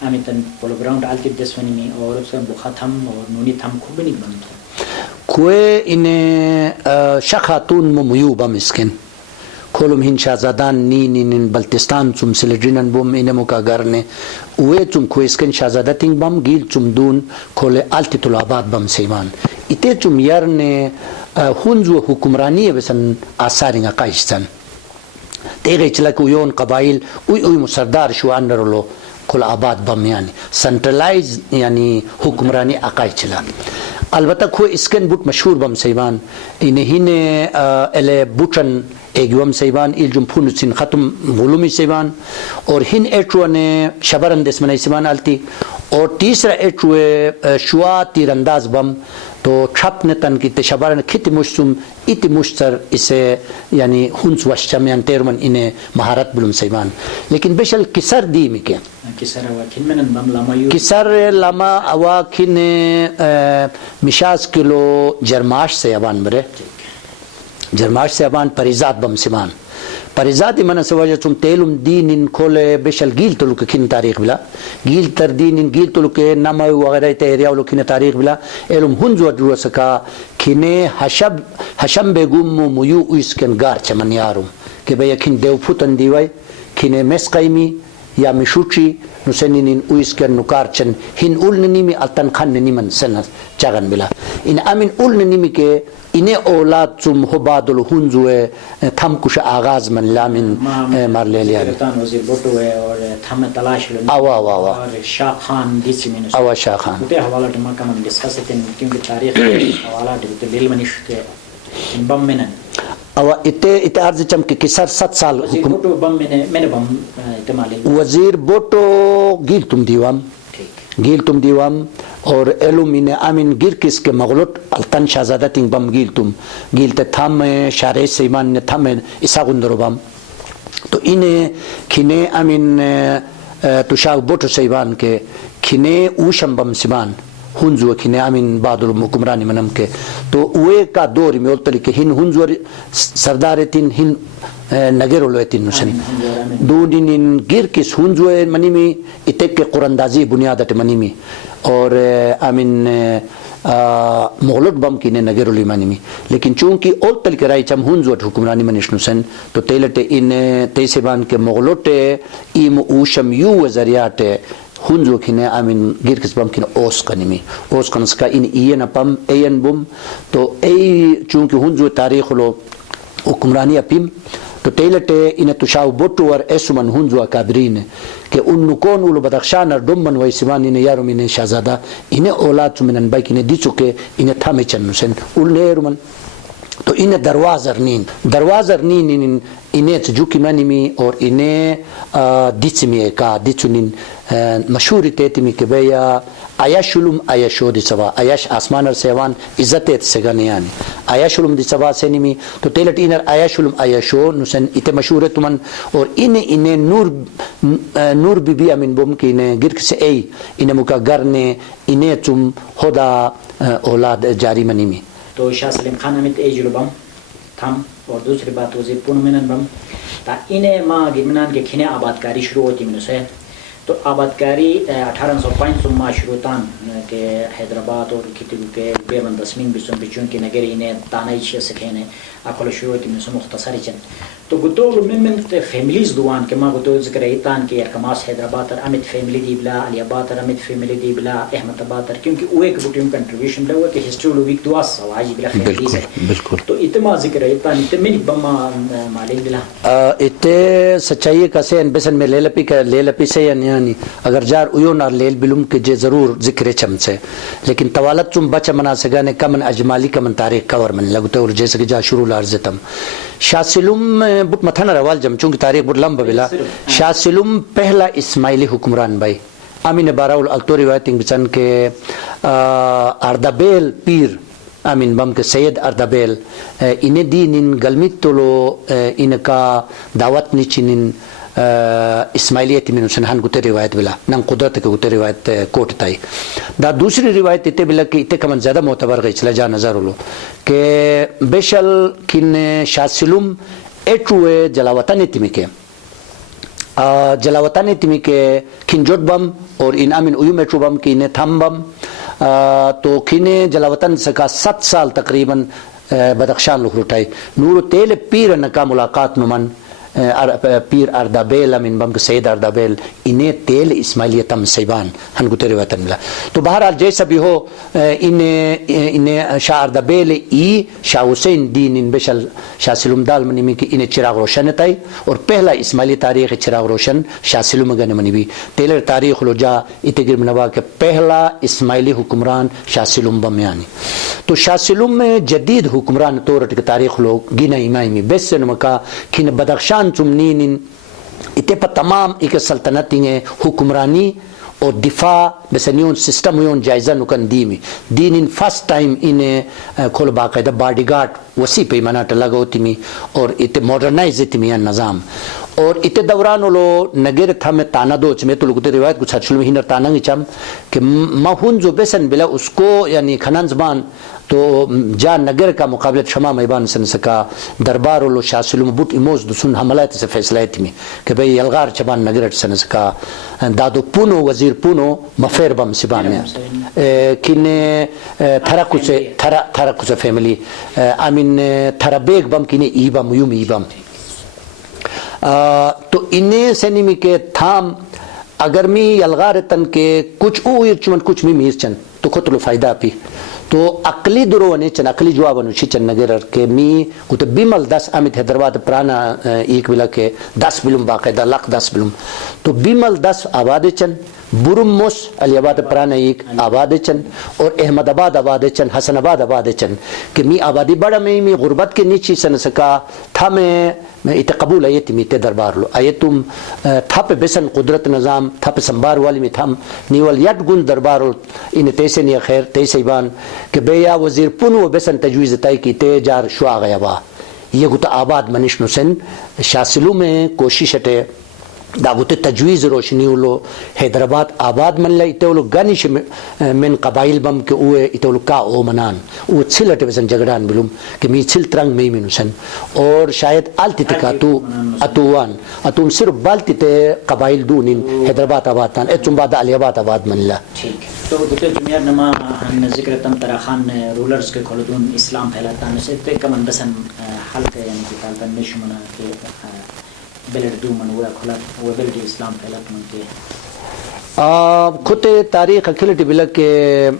امیتن پولو گراؤنڈ آلتی دسونی میں اور اس بخات ہم اور نونی تھم خوب نہیں بنتا کوئے انہیں شخاتون میوبا مسکن کھولم ہن شہزادان نین بلتستان چم سلجنن بوم انہیں مکا گرنے اوے چم کوئسکن شہزادہ تنگ بم گیل چم دون کھولے آلتی طلابات بم سیمان اتے چم یارنے ہنزو حکمرانی بسن آثارنگا قائشتن تیغی چلا کہ یون قبائل اوی مسردار شو اندر لو کل آباد بم یعنی سنٹرلائز یعنی حکمرانی آقای چلا البتہ کوئی اسکن بوٹ مشہور بم سیبان انہیں ایل بوٹن ایگوام سیبان الجم پھون سن ختم غلومی سیبان اور ہن ایٹرو نے شبرند اسمنی سیبان آلتی اور تیسرا ایٹرو شوا تیرانداز بم تو چھپ نے تن کی تشبرن کھتی مشتم ایتی مشتر اسے یعنی ہنس وشتم یعنی تیرمن انہیں مہارت بلوم سیبان لیکن بشل کسر دی میں کیا کسر لما اواکن مشاز کلو جرماش سے ابان برے جرماش سے ابان پریزاد بم سیبان پریزاد من سواجہ چم تیلم دین کھولے بشل گیل تلو کے کھن تاریخ بلا گیل تر دین گیل تلو کے نام وغیرہ تیریا ولو کھن تاریخ بلا علم ہنزو درو سکا کھنے حشم بیگم میو اسکن گار چمن یارم کہ بھئی کھن دیو پھوتن دیوائی کھنے مس قیمی یا مشوچی نسنین اویسکن نکار چن ہن اول نیمی التن خان نیمن سن چاگن بلا ان امین اول نیمی کے انہیں اولاد چم حبادل ہنزوے تھم کش آغاز من لامن مار لے لیا وزیر بوٹو ہے اور تھم تلاش اور شاہ خان دیسی میں اوا شاہ خان تے حوالہ ٹما کا من ڈسکس تے کیونکہ تاریخ حوالہ تے لیل منش تے بم منن او ite عرض چم کہ کسر 7 سال وزیر بوٹو بم میں بم استعمال وزیر بوٹو گیل تم دیوام اور علومین امین گیر کس کے مغلوط التن شہزادہ تنگ بم گیل تم گیل تے تھم شارع سیمان نے تھم اسا گندرو بم تو انہیں کھنے امین تشاو بوٹو سیبان کے کھنے اوشم بم سیمان ہنزو کھنے امین بعد الحکمرانی منم کے تو اوے کا دور میں اولتلی کہ ہن ہنزو سردار تین ہن نگرولو تین نسن دونین گیر کس ہنزو منی میں اتک کے قرندازی بنیادت منی میں اور امین مغلوط بم کی نے نگرولو منی میں لیکن چونکہ اولتلی کہ رائی چم ہنزو حکمرانی منش نسن تو تیلٹ ان تیسبان کے مغلوط ایم اوشم یو وزریات hunzo kine amin girkis bam kine os kanimi os kanska in iyen pam ayen bum to ei chunki hunzo tarikh lo hukumrani apim تو تیلٹے انہیں تشاو بوٹو اور ایسومن ہنزو اکابرین کہ ان نکون اولو بدخشان اور ڈمبن ویسیوان انہیں یارو انہیں شہزادہ انہیں اولاد چمنن بائی انہیں دی چکے انہیں تھامے چنو سن اولنے ایرومن تو انہیں دروازر نین انہیں تجوکی منیمی اور انہیں دیچمی کا دیچنین مشہوری تیتمی کہ بھیا آیاشولم آیاشو دی سوا آیاش آسمان اور سیوان عزت سگانے آنی آیاشولم دی سوا سینیمی تو تیلٹ انر آیاشولم آیاشو نسن اتے مشہور تمن اور انہیں نور بی بی امین بوم کی انہیں گرک سے ای انہیں مکا گرنے انہیں تم خدا اولاد جاری منیمی تو شاہ سلیم خان امیت ایجلو بم تھم اور دوسری بات وزیر پون منن بم تا انہیں ماں گرمنان کے کھنے آبادکاری شروع ہوتی منو سے تو آبادکاری 1805 ماہ شروع تان کہ حیدرآباد اور کتب کے بیرون دسمین بسن بچون کی نگری انہیں تانائی چیز سکھینے اکھول شروع ہوتی منو سے مختصری چن تو گتو من فیملیز دوان کہ ماں گتو ذکر ایتان کے ارکماس حیدرآباد اور امیت فیملی دی بلا علی آباد اور امیت فیملی دی بلا احمد آباد اور کیونکہ وہ ایک بٹیوں کنٹریبیوشن بلا ہوا کہ ہسٹری لو ویک دعا سواجی بلا فیملیز ہے تو اتما ذکر ایتان اتمنی بما مالک بلا اتے سچائی کا سے بسن میں لے لپی سے یعنی اگر جار ایون اور لیل بلوم کے جے ضرور ذکر چم سے لیکن طوالت چم بچ منا سگانے کمن اجمالی کمن تاریخ کور من لگتے اور جیسے کہ جا شروع لارزتم شاہ سلم بٹ متھانا روال جم چونکہ تاریخ بٹ لمبا بلا شاہ سلم پہلا اسماعیلی حکمران بائی امین باراول اکتو روایتیں بچن کے اردابیل پیر امین بم کے سید اردابیل انہیں دین ان گلمیت تولو ان کا دعوت نیچین اسماعیلیت من سنہان گتے روایت بلا نم قدرت کے گتے روایت کوٹ تائی دا دوسری روایت اتے بلا کہ اتے کمن زیادہ معتبر گئی چلا جا نظر لو کہ بیشل کن شاہ سلم ایٹروے جلاوطن تیمی کے جلاوطن تیمی کے کن جوٹ بم اور ان امین ایو میٹرو بم کی انہیں تھم بم تو کن جلاوطن سکا 7 سال تقریباً بدخشان لوگ اٹھائی نور تیل پیر نکا ملاقات نمن پیر اردابیل امین بم کے سید اردابیل انہیں تیل اسماعیلیتم سیبان ہن گتے روایتن ملا تو بہرحال جیسا بھی ہو انہیں شاہ اردابیل ای شاہ حسین دین ان بشل شاہ سلم دال منی میں کہ انہیں چراغ روشن تائی اور پہلا اسماعیلی تاریخ چراغ روشن شاہ سلم گنے منی بھی تیلر تاریخ لو جا اتگر منوا کہ پہلا اسماعیلی حکمران شاہ سلم بم یعنی تو شاہ سلم میں جدید حکمران طورت کے تاریخ لو گینا امامی بیس سے نمکا کھن بدخشان چمنین اتے پر تمام ایک سلطنتیں حکمرانی اور دفاع بسنیون سسٹم یون جائزہ نکن دیمی دین ان فرسٹ ٹائم انہیں کھول باقاعدہ باڈی گارڈ وسیع پیمانہ لگا ہوتی می اور اتے ماڈرنائز تھی نظام اور اتے دوران لو نگر تھا میں تانا دو چمے تو لوگتے روایت کچھ ہرچل میں ہی نرتانا گی چم کہ مہون جو بیسن بلا اس کو یعنی کھنان زبان تو جا نگر کا مقابلت شما میبان سن سکا دربار لو شاہ سلم بوٹ ایموز دسون حملات سے فیصلہ تھی میں کہ بھئی یلغار چبان نگر سن سکا دادو پونو وزیر پونو مفیر بم سبان میں کن تھرا کچھ فیملی آمین تھرا بیگ بم کنے ای بم یوم ای بم تو انہیں سنی میں کہ تھام اگر می یلغار تن کے کچھ اویر چمن کچھ می میر چن تو خطلو فائدہ پی تو عقلی دروانے چن عقلی جوابانو چی چن نگرر کہ می کتا بیمل 10 امیت حیدرآباد پرانا ایک بلا کے 10 بلوم باقاعدہ لق 10 بلوم تو بیمل 10 آباد چن برم موس علی آباد پرانا ایک آباد چن اور احمد آباد آباد چن حسن آباد آباد چن کہ می آبادی بڑا می غربت کے نیچی سن سکا تھا میں ات قبول آیت می تے دربار لو آیتم تھا پہ بسن قدرت نظام تھا پہ سنبار والی میں تھم نیول یٹ گن دربار ان تیسے نیا خیر تیسے بان کہ بیا وزیر پنو بسن تجویز تائی کی تے جار شوا گیا با یہ گتا آباد منش نسن شاہ سلو میں کوشش اٹے داغوت تجویز روشنی ولو حیدرآباد آباد من لے اتولو گنش من قبائل بم کے اوے اتولو کا او منان او چھلٹ بسن جگڑان بلوم کہ می چھل ترنگ می منسن اور شاید آلتی تکاتو اتوان صرف بالتی تے قبائل دونین حیدرآباد آباد تان اتم بعد علی آباد آباد من لا ٹھیک تو گتے جمعیار نما ہم ذکر تم تراخان رولرز کے کھولدون اسلام پھیلاتا ہے اسے تے کمن بسن حلق یعنی کہ تالتن نشمنا کہ بلد دو من وہ کھلا وہ بلد اسلام پھیلات من کے خود تاریخ اکھلٹی بلک کے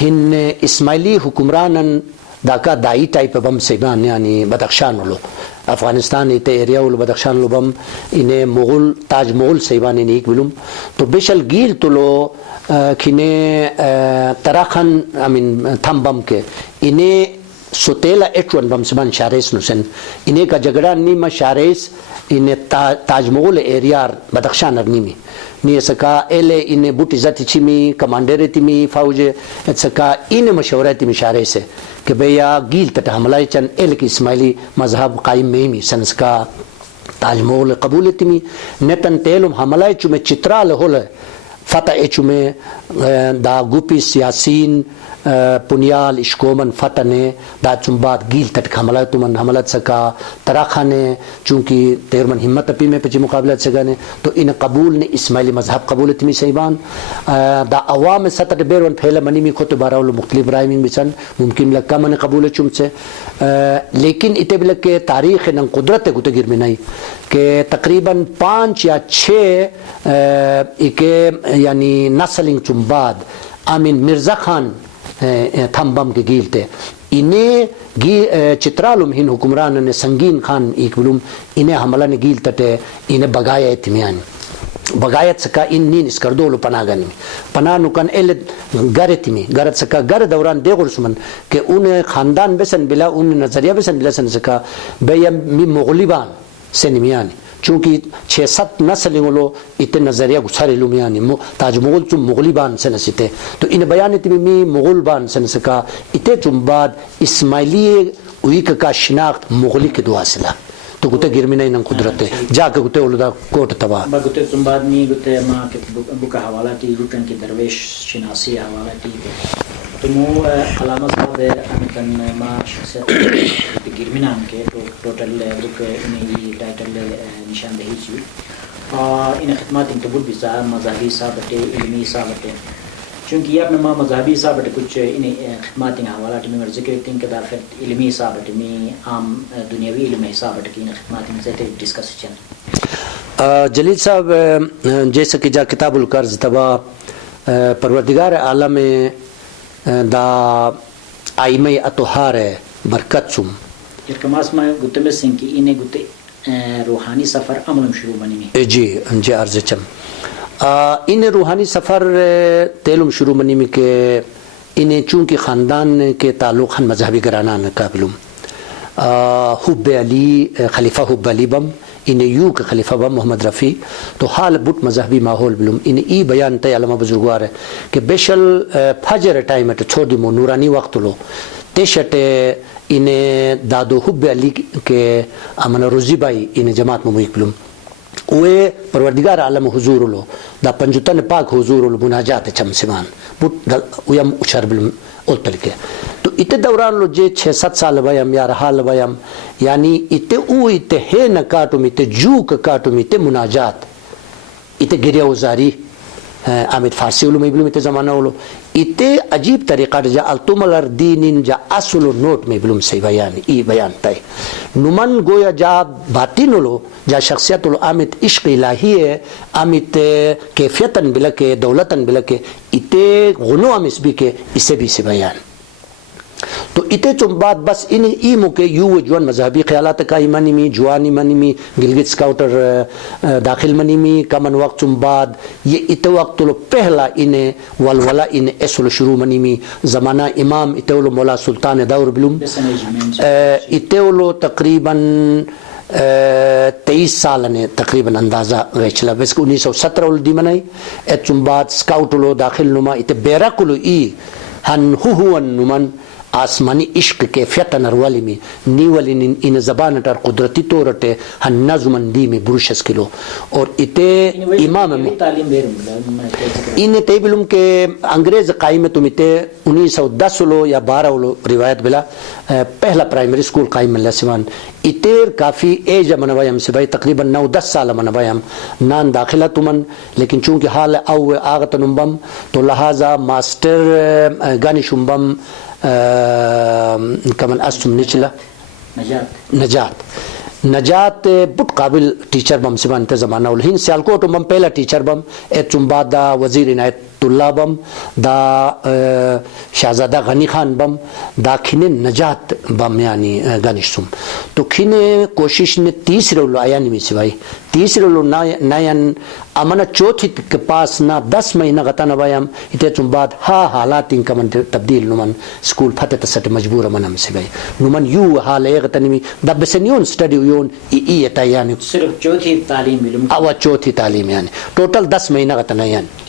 ہن اسماعیلی حکمرانن داکا دائی ٹائپ بم سیبان یعنی بدخشان لو افغانستان ایتے ایریا ول بدخشان لو بم انہیں مغل تاج مغل سیبان نیک بلوم تو بشل گیل تو لو کھنے تراخن امین تھم بم کے انہیں سوتیلا ایٹون بم سبان شاریس نسن انہیں کا جگڑا نیما شاریس انہیں تاج مغل ایریا بدخشان ارنیمی نی سکا ایلے انہیں بوٹی ذاتی چیمی کمانڈر تیمی فوج سکا انہیں مشورہ تیمی شارے سے کہ بھیا گیل تٹ حملہ چن ایل کی اسماعیلی مذہب قائم میں سنسکا تاج مغل قبول تیمی نیتن تیلم حملہ چومے چترال ہول فتح چومے دا گوپی سیاسین پنیال اشکومن فتح نے دا چنبات گیل تٹ حملہ تمن حملت سکا تراخانے چونکہ تیرمن ہمت اپی میں پچی مقابلت سکانے تو ان قبول نے اسماعیلی مذہب قبول تمی سیبان دا عوام سطح بیرون پھیلا منی میں خود باراولو مختلف رائمین بچن ممکن لکا من قبول چم سے لیکن اتے بلک کے تاریخ نن قدرت گتے گر میں نہیں کہ تقریباً 5 یا 6 اکے یعنی نسلنگ چنباد آمین مرزا خان تھم بم کے گیل تے انہیں چترالم ہن حکمران نے سنگین خان ایک بلوم انہیں حملہ نے گیل تٹے انہیں بگایا اتمیان بغایت سکا ان نین اس کردولو پناہ گانی پناہ نکن ایل گرت می گرت سکا گر دوران دیگر سمن کہ ان خاندان بسن بلا ان نظریہ بسن بلا سن سکا بیا می مغلبان سے نمیانی چونکہ 6-7 نسل لو اتنے نظریہ گسارے لومیانی تاج مغل چم مغلبان سے نسیتے تو ان بیانت می مغلبان سے نسکا اتنے چم بعد اسماعیلی ویک کا شناخت مغلی کے دعا سلا تو گتے گرمی نہیں نن قدرت جا کے گتے اولدا کوٹ تبا گتے تم بعد می گتے ما کے بک حوالہ تی لوٹن کی درویش شناسی حوالہ تی تو مو علامہ صاحب امتن ما شخصیت گرمی نام کے ٹوٹل بک انہی ٹائٹل نشاندہی چی ان خدمات ان تبول بزا مذہبی صاحبتے علمی صاحبتے چونکہ یہ اپنے ماں مذہبی صاحبتے کچھ انہیں خدمات ان حوالہ ٹی میں ذکر کرتے ہیں کہ دافت علمی صاحبتے میں عام دنیاوی علمی صاحبتے کی ان خدمات ان سے ڈسکس چند جلیل صاحب جیسا کہ جا کتاب القرض تبا پروردگار عالم دا آئیمہ اطہار برکت سم ارکماس میں گتے میں سنگ کی انہیں گتے روحانی سفر عملم شروع بنی میں جی عرض چم ان روحانی سفر تیلم شروع منی میں کہ انہیں چونکہ خاندان کے تعلق ہن مذہبی گرانان قابلم حب علی خلیفہ حب علی بم انہیں یوں کہ خلیفہ بم محمد رفیع تو حال بٹ مذہبی ماحول بلوم انہیں ای بیان تے علماء بزرگوار ہے کہ بیشل فجر ٹائم ہے چھوڑ دی مو نورانی وقت لو تیشٹ انہیں دادو حب علی کے امن روزی بائی انہیں جماعت مموک بلوم اوے پروردگار عالم حضور لو دا پنجتن پاک حضور لو مناجات چم سمان بٹ ویم اچھر بلوم اولتل کے تو اتے دوران لو جے 6-7 سال بایم یا رحال بایم یعنی اتے او اتے ہے نکاتم اتے جو کاتم اتے مناجات اتے گریہ وزاری آمد فارسی علوم ابلوم اتے زمانہ علوم اتے عجیب طریقہ جا التمل اردینین جا اصل نوٹ میں ابلوم سی بیانی ای بیان تای نمان گویا جا باطین علو جا شخصیت علو آمد عشق الہی ہے آمد کیفیتاً بلکے دولتاً بلکے اتے غنو آمس بھی کے اسے بھی سی بیان تو اتے چم بعد بس ان ای موقع یو جوان مذہبی خیالات کا ایمانی می جوانی منی می گلگت سکاؤٹر داخل منی می کمن وقت چم بعد یہ اتے وقت لو پہلا انہیں والولا انہیں ایسولو شروع منی می زمانہ امام اتے لو مولا سلطان دور بلوم اتے لو تقریباً 23 سال نے تقریباً اندازہ غیچلا بس 1917 دی منائی ایت چم بعد سکاؤٹ لو داخل نما اتے بیرک لو ای ہن ہو نمان آسمانی عشق کے فیتا نروالی میں نیوالی ان زبان ٹر قدرتی طورتے ہن نظمن دی میں بروشس کلو اور اتے امام میں انہیں تیبلوم کے انگریز قائم تم اتے 1910 لو یا 12 لو روایت بلا پہلا پرائمری سکول قائم ملا سوان اتیر کافی ایج منوایم سے بھائی تقریباً 9-10 سال منوایم نان داخلہ تمن لیکن چونکہ حال او آغت نمبم تو لہذا ماسٹر گانی شمبم کمن استم نچلا نجات نجات بٹ قابل ٹیچر بم سے بنتے زمانہ الہین سیالکوٹ بم پہلا ٹیچر بم چمبا دا وزیر عنایت اللہ بم دا شہزادہ غنی خان بم دا کھنے نجات بم یعنی گانش سم تو کھنے کوشش نے تیسرے لو آیا نہیں سوائی تیسرے لو نائن امنا چوتھی کے پاس نہ 10 مہینہ غتا نوائم اتے چم بعد حالات ان کا من تبدیل نمن اسکول فتح تسٹ مجبور منم سے گئی نمن یو حال غتنمی دب سنیون سٹڈی یون ای اتا یعنی صرف چوتھی تعلیم علم او چوتھی تعلیم یعنی ٹوٹل 10 مہینہ غتا نہ یعنی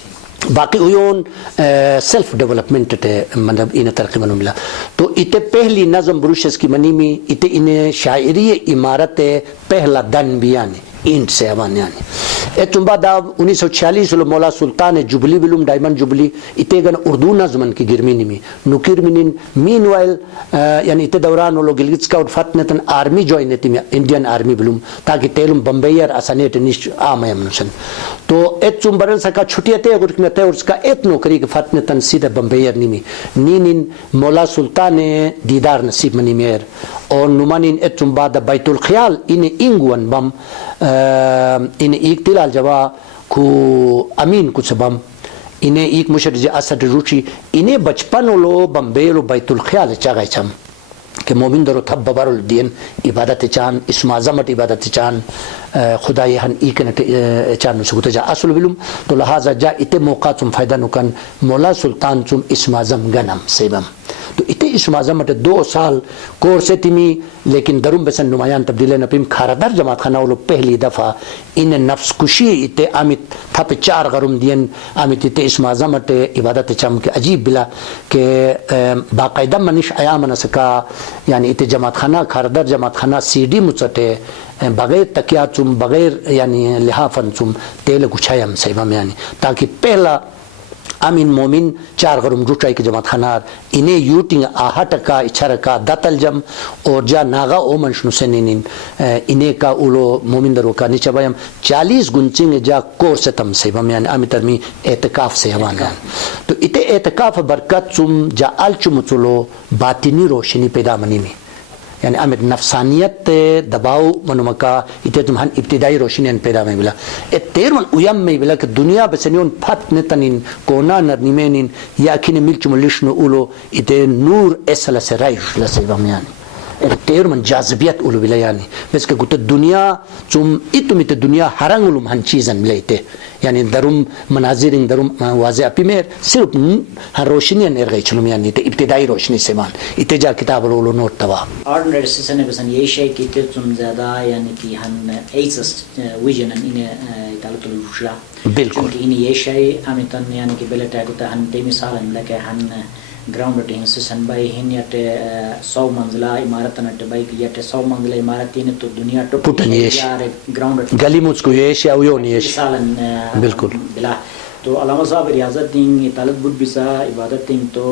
باقی یون سیلف ڈیولپمنٹ تے مطلب ان ترقی منو ملا تو اتے پہلی نظم بروشس کی منی میں اتے انہیں شاعری عمارت پہلا دن بیانی اینٹ سے اوان یعنی اے چنبا دا 1946 مولا سلطان جبلی بلوم ڈائمنڈ جبلی اتے گن اردو نظمن کی گرمینی میں نکیر منین مین وائل یعنی اتے دوران لو گلگت سکاؤٹ فتنتن آرمی جوائن نیتی میں انڈین آرمی بلوم تاکہ تیلم بمبئیر آسانیت نیش آم ہے منوشن تو ایت چنبرن سکا چھٹیتے اگر کمتے اور اس کا ایت نوکری کہ فتنتن سیدھا بمبئیر نیمی نینین مولا سلطان دیدار نصیب منی میر اور نمانین ایت چنبا دا بیت الخیال انہیں انگوان بم انہیں ایک تلال جوا کو امین کچھ بم انہیں ایک مشرج اسد روچی انہیں بچپن لو بمبیلو بیت الخیال چاگئی چم کہ مومن درو تھب ببار الدین عبادت چان اسم عظمت عبادت چان خدای ہن ایکنٹ چان سکوت جا اصل بلوم تو لہذا جا اتے موقع چم فائدہ نکن مولا سلطان چم اسم عظم گنم سیبم تو اتے اسم اعظم 2 سال کورس تیمی لیکن درم بسن نمایاں تبدیل نپیم کھاردار جماعت خانہ ولو پہلی دفعہ ان نفس کشی اتے آمت تھپ 4 غرم دین آمت اتے اسم اعظم عبادت چم کے عجیب بلا کہ باقاعدہ منش ایام نسکا یعنی اتے جماعت خانہ کھاردار جماعت خانہ CD مچتے بغیر تکیا چم بغیر یعنی لحافن چم تیل گچھایم سیبم یعنی تاکہ پہلا امین مومن 4 غرم روٹائی کے جماعت خانار انہیں یوٹنگ آہٹ کا اچھر کا دتل جم اور جا ناغا او منشنو سنینین انہیں کا اولو مومن درو کا نیچا بایم 40 گنچنگ جا کورس تم سیبم یعنی آمی ترمی اعتقاف سے ہوان تو اتے اعتقاف برکت چم جا الچم چلو باطنی روشنی پیدا منی میں یعنی امید نفسانیت دباؤ منمکا اتے تمہن ابتدائی روشنی پیدا میں بلا تیرون اویم میں بلا کہ دنیا بسنیون پھت نتنین کونا نرنیمینین یا اکین ملچ ملشنو اولو اتے نور ایسا لسے رائش لسے بمیانی تیرون جاذبیت اولو بلا یعنی بس کہ گوتا دنیا چم اتم اتے دنیا ہرنگ اولو ہن چیزن ملیتے یعنی درم مناظرین درم واضح اپی میر صرف ہر روشنی ارغی چلوم یعنی تے ابتدائی روشنی سے مان اتجا کتاب اولو نوٹ توا آرڈنری سیسن بسن یہ شے کی تے چم زیادہ یعنی کہ ہن ایسس ویژن انہیں تعلق الوشلا بالکل چونکہ انہیں یہ شے آمیتن یعنی کہ بلے ٹیکتا ہن تے مثال لکے ہن گراؤنڈ ٹین سیسن بائی ہن یٹ 100 منزلہ عمارت نٹ بائی یٹ 100 منزلہ عمارت تین تو دنیا ٹوٹن یہ گراؤنڈ گلی مجھ کو یہ شے اویون یہ شے بالکل بلا تو علامہ صاحب ریاضت دیں طالب بود بسا عبادت دیں تو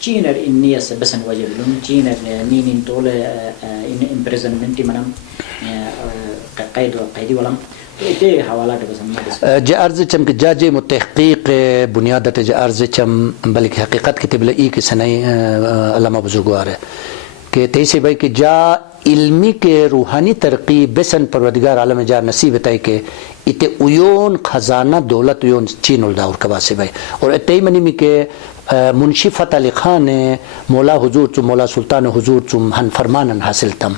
چینر انی اس بسن وجہ بلون چینر نین طول امپریزنمنٹی منم قید و قیدی ولم تو اتے حوالات بسن جا عرض چم کہ جاجے متحقیق بنیادت جا عرض چم بلکہ حقیقت کی تبلہ ای کی سنائی علامہ بزرگوار ہے کہ تیسے بھائی کہ جا علمی کے روحانی ترقی بسن پروردگار عالم جار نصیب ہے کہ اتے ایون خزانہ دولت ایون چین الداور کباسے بھائی اور اتائی منی میں کہ منشی فتح علی خان مولا حضور چم مولا سلطان حضور چم ہن فرمانن حاصل تم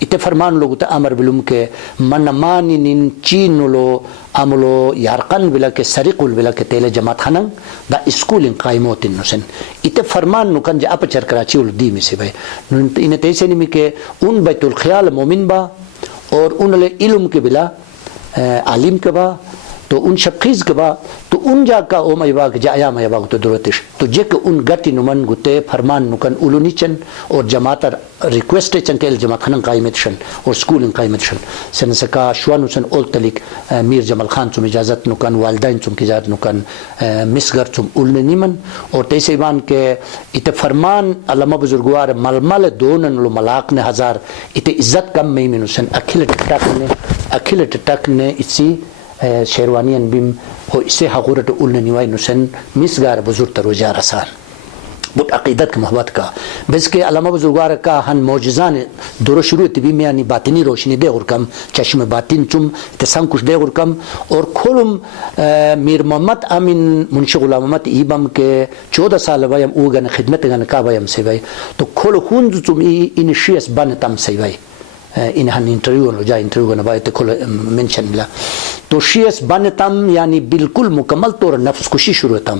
اتے فرمان لوگو تا امر بلوم کے من مانی نین چین لو عملو یارقن بلا کے سرقل بلا کے تیل جماعت خانن دا اسکول ان قائموت نسن اتے فرمان نکن جا اپا چر کراچی ولو دی میں سے بھائی انہیں تیسے نمی کہ ان بیت الخیال مومن با اور ان لے علم کے بلا عالم کے با تو ان شبخیز کے با تو ان جا کا او میوا کہ جا ایام ایوا تو ضرورتش تو جے کہ ان گٹی نمن گتے فرمان نکن اولو نیچن اور جماعت ریکویسٹ چن کہ جماعت خانن قائمت شن اور سکول قائمت شن سن سکا شوانو سن اول تلک میر جمال خان چم اجازت نکن والدین چم کی اجازت نکن مسگر چم اولن نیمن اور تیسے بان کہ ات فرمان علامہ بزرگوار ململ دونن لو ملاق نے ہزار ات عزت کم میں منو سن اکھل ٹک نے اسی شیروانیان بیم ہو اسے حقورت اولن نیوائی نسن مسگار بزرگ تروجہ رسان بٹ عقیدت محبت کا بس کے علامہ بزرگوار کا ہن معجزان درو شروع تبی میں یعنی باطنی روشنی دے اور کم چشم باطن چم تسام کچھ دے اور کم اور کھولم میر محمد امین منشی غلام محمد ایبم کے 14 سال ویم اوگن خدمت گن کا ویم سی وی تو کھول خون چم ان شیس بن تم سی وی این ہن انٹرویو لو جا انٹرویو نہ بایت کھول منشن ملا تو شیس بن تم یعنی بالکل مکمل طور نفس کشی شروع تم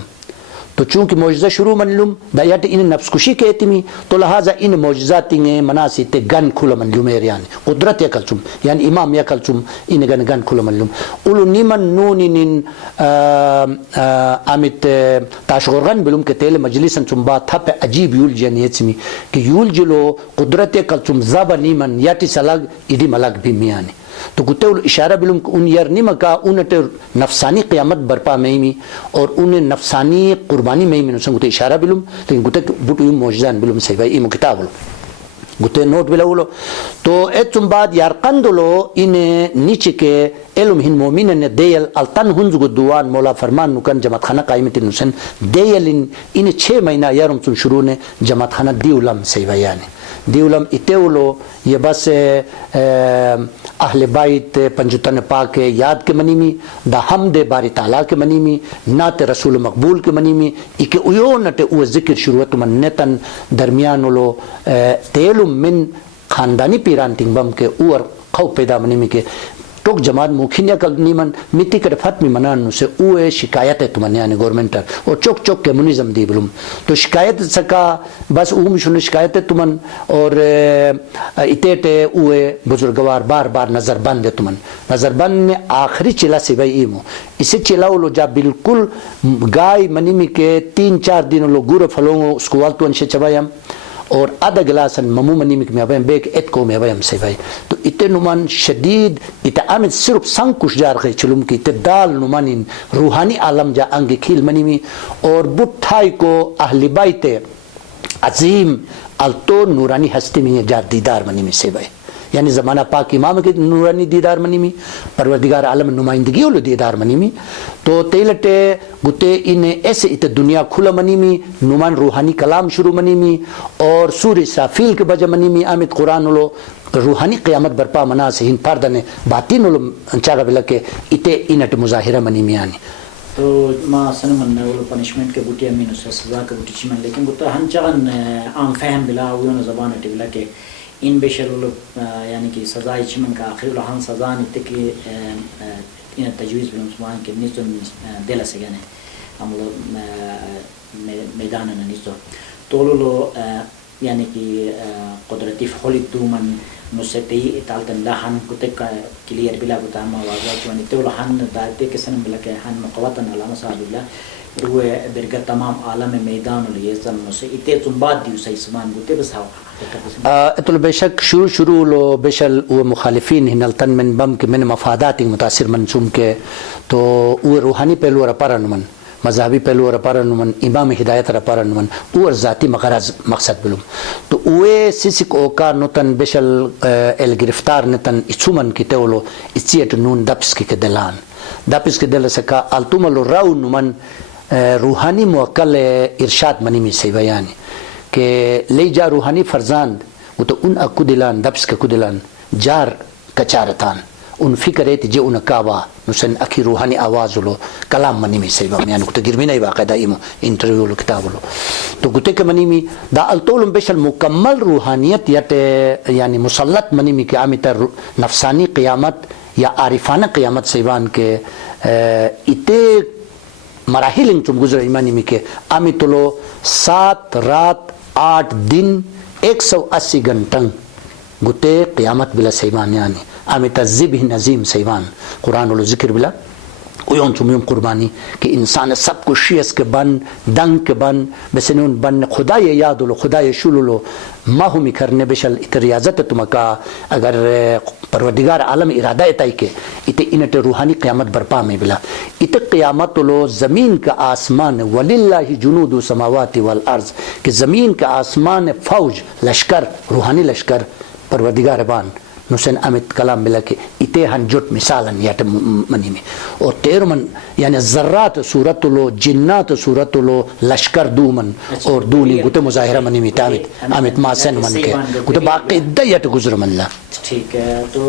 تو چونکہ معجزہ شروع منلوم دا یات ان نفس کشی کہتمی تو لہذا ان معجزات مناسی تے گن کھول منلوم یعنی قدرت یکل چم یعنی امام یکل چم ان گن کھول منلوم اولو نیمن نون ان امت تاشغرغن بلوم کے تیل مجلسن چم با تھپ عجیب یول جنی یتمی کہ یول جلو قدرت یکل چم زب نیمن یاتی سلگ ایدی ملگ بھی میانی تو گتے اشارہ بلوم ان یر نیمہ کا انٹ نفسانی قیامت برپا میمی اور ان نفسانی قربانی میمی نسن گتے اشارہ بلوم لیکن گتے بوٹو معجزان بلوم سی بھائی ایمو کتاب لو گتے نوٹ بلاولو تو ایتم بعد یار قندلو ان نیچے کے علم ہن مومین نے دیل التن ہنز گدوان مولا فرمان نکن جماعت خانہ قائمت نسن دیل ان 6 مہینہ یارم چون شروع نے جماعت خانہ دیولم سی بھائی یعنی دیولم اتولو یہ بس اہل بیت پنجتن پاک یاد کے منیمی دا حمد باری تعالیٰ کے منیمی نات رسول مقبول کے منیمی ایک ایو نٹ او ذکر شروعت من نتن درمیان لو تیلم من خاندانی پیران تنبم کے اور خو پیدا منیمی کے ٹوک جماعت موکھینیا کل نیمن مٹی کر فتمی منانو سے اوے شکایت ہے تمہیں یعنی گورنمنٹ اور چوک چوک کے منظم دی بلوم تو شکایت سکا بس او مشن شکایت ہے تمن اور اتیٹے اوے بزرگوار بار بار نظر بند ہے تمن نظر بند نے آخری چلا سی بھائی ایمو اسے چلاو لو جا بالکل گائے منیمی کے 3-4 دنوں لو گورو پھلوں اس کو والتو انشے چبائیم اور آدھا گلاسن ممو منیمک میں ابھایم بیک ایت کو میں ابھایم سی بھائی تو اتے نمان شدید اتے آمد صرف سنگ کش جار غی چلوم کی اتے دال نمانین روحانی عالم جا انگی کھیل منیمی اور بٹھائی کو اہل بیت عظیم التو نورانی ہستی میں جا دیدار منیمی سی بھائی یعنی زمانہ پاک امام کے نورانی دیدار منیمی پروردگار عالم نمائندگی ہو دیدار منیمی تو تیلٹے گتے ان ایسے ات دنیا کھلا منیمی نمان روحانی کلام شروع منیمی اور سور اسرافیل کے بجا منیمی آمد قرآن لو روحانی قیامت برپا منا سے ہن پاردن باطین لو چاگا بلکے اتے انٹ مظاہرہ منیمی آنی تو ما سنمن اولو پنشمنٹ کے بوٹی امین اس سزا کے بوٹی چمن لیکن گتا ہن چاگن عام فہم بلا ہوئیون زبان اٹی بلا کہ ان بشر یعنی کہ سزائی چمن کا آخر لہن سزا نیتے کہ ان تجویز بلن سمان کے نیزو دل سگانے عملو میدان نیزو تولو لو یعنی کہ قدرتی فخولت دومن نسیتی اتالتن لہن کتے کلیر بلا بتا ہم واضح چوانی تولو ہن دارتے کسنم بلا کہ ہن مقواتن علامہ صاحب اللہ روئے برگت تمام عالم میدان لیزن نسیتی تنباد دیو سی سمان گوتے بس ہوا اتل بے شک شروع لو بشل وہ مخالفین ہنلتن من بم کے من مفادات متاثر منصوم کے تو وہ روحانی پہلو رپارا نمن مذہبی پہلو رپارا نمن امام ہدایت رپارا نمن اور ذاتی مغرض مقصد بلوم تو اوے سیسک اوکا نتن بشل ال گرفتار نتن اچومن کی تولو اچیٹ نون دپس کی دلان دپس کے دل سکا التوملو راو نمن روحانی موکل ارشاد منی میں سی بیانی کہ لے جا روحانی فرزاند وہ تو ان اکو دلان دبس کے کدلان جار کچارتان ان فکر ہے جو ان کعبہ نسن اکی روحانی آواز لو کلام منی میں سی بیانی یعنی کتا گرمی نہیں باقاعدہ ایمو انٹرویو لو کتاب لو تو گتے کے منی میں دا الطول بشل مکمل روحانیت یعنی مسلط منی میں کہ آمیتا نفسانی قیامت یا عارفانہ قیامت سیوان کے اتے مراحل ان چم گزر ایمانی میں کہ آمی تلو 7 رات 8 دن 180 گھنٹن گتے قیامت بلا سیوان یعنی آمی تذبح نظیم سیوان قرآن و ذکر بلا ویون چم یون قربانی کہ انسان سب کو شیس کے بن دنگ کے بن بسنون بن خدا یاد لو خدا شول لو ماہمی کرنے بشل ات ریاضت تمکا اگر پروردگار عالم ارادہ اتائی کے ات انٹ روحانی قیامت برپا میں بلا ات قیامت لو زمین کا آسمان وللہ جنود السماوات والارض کہ زمین کا آسمان فوج لشکر روحانی لشکر پروردگار بان نسن امت کلام بلا کہ اتے ہن جٹ مثالا یات منی میں اور تیرمن یعنی ذرات صورت لو جنات صورت لو لشکر دومن اور دونی گتے مظاہرہ منی میں امت ماسن من کے گتے باقی دیت گزر من لا ٹھیک ہے. تو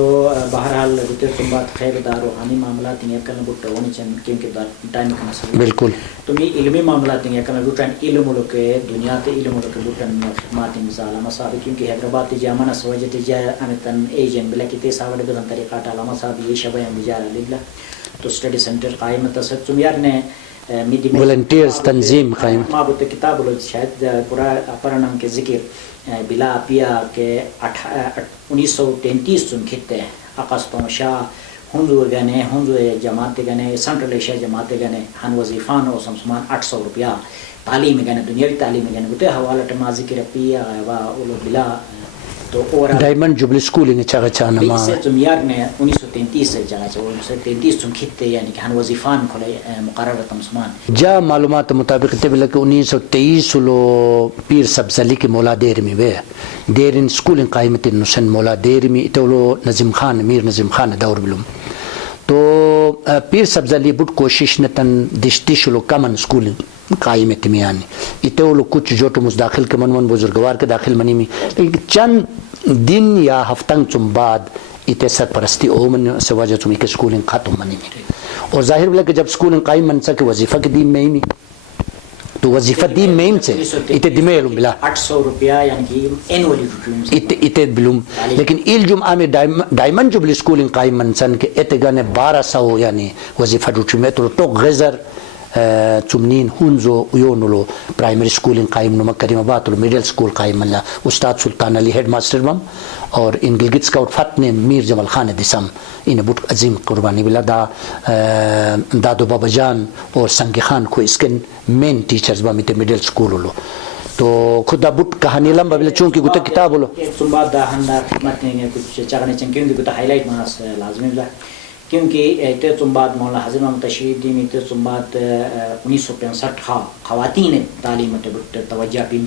بہرحال گتے تم بات خیر دار روحانی معاملات ہیں کل بٹ ونی چن کیونکہ ٹائم کا مسئلہ بالکل تو می علمی معاملات ہیں کل بٹن علم لو کے دنیا تے علم لو کے بٹن خدمات مثال مسابق کیونکہ حیدرآباد تی جامنا سوجت جا امتن ایجن بلا کی تے ساوڑ دن طریقہ تعالی مسابق یہ شبہ بجار للہ تو اسٹڈی سینٹر قائم تصد تم یار نے ولنٹیئرز تنظیم قائم ما بت کتاب لو شاید پورا پرنام کے ذکر بلا پیا کے 1933 سن کھتے اقصتوں شاہ ہندو گنے ہندو جماعت گنے سنٹرل ایشیا جماعت گنے ہن وظیفان و سمسمان 800 روپیہ تعلیم گنے دنیاوی تعلیم گنے گتے حوالہ ٹما ذکر پیا و اولو بلا تو اور ڈائمنڈ جبلی سکولنگ چاگا چانا ما سے تمیار نے 1933 سے جگہ چاہو 1933 سن کھتے یعنی کہ ہن وظیفان کھلے مقرر تمسمان جا معلومات مطابق تے بلا کہ 1923 لو پیر سبزلی کے مولا دیر میں بے دیرن سکولنگ قائمت نسن مولا دیر میں اتولو نظم خان میر نظم خان دور بلوم تو پیر سبزلی بڑھ کوشش نتن دشتی شلو کمن سکولنگ قائمت میں آنی اتولو کچھ جو تو مزداخل کے منون بزرگوار کے داخل منی میں لیکن چند دن یا ہفتنگ چم بعد اتے سرپرستی او من سے وجہ چم ایک سکولنگ ختم منی میں اور ظاہر بلا کہ جب سکولنگ قائم من سکے وظیفہ کے دین میں ہی نہیں تو وظیفہ دین میں ہی سے اتے دمیلوں بلا 800 روپیہ یعنی کہ اینولی روپیوں اتے بلوم لیکن ایل جمعہ میں ڈائمنڈ جبلی سکولنگ قائم من سن کے اتے گانے 1200 یعنی وظیفہ روچی میں تو غزر چمنین ہنزو یونلو پرائمری سکولنگ قائم نمک کریم آباد میڈل سکول قائم اللہ استاد سلطان علی ہیڈ ماسٹر مم اور ان گلگت سکاؤٹ فتنے میر جمال خان دسم ان بٹ عظیم قربانی بلا دادو بابا جان اور سنگ خان کو اس کے مین ٹیچرز با میتے میڈل سکول لو تو خدا بٹ کہانی لمبا بلا چونکہ گتا کتاب لو سنباد دا ہندا خدمت نے کچھ چاہنے چنکیوں کی گتا ہائی لائٹ ماس لازمی بلا کیونکہ تے تم بعد مولانا حضرت محمد تشریف دی میں تے تم بعد 1965 خواتین تعلیم تے توجہ پین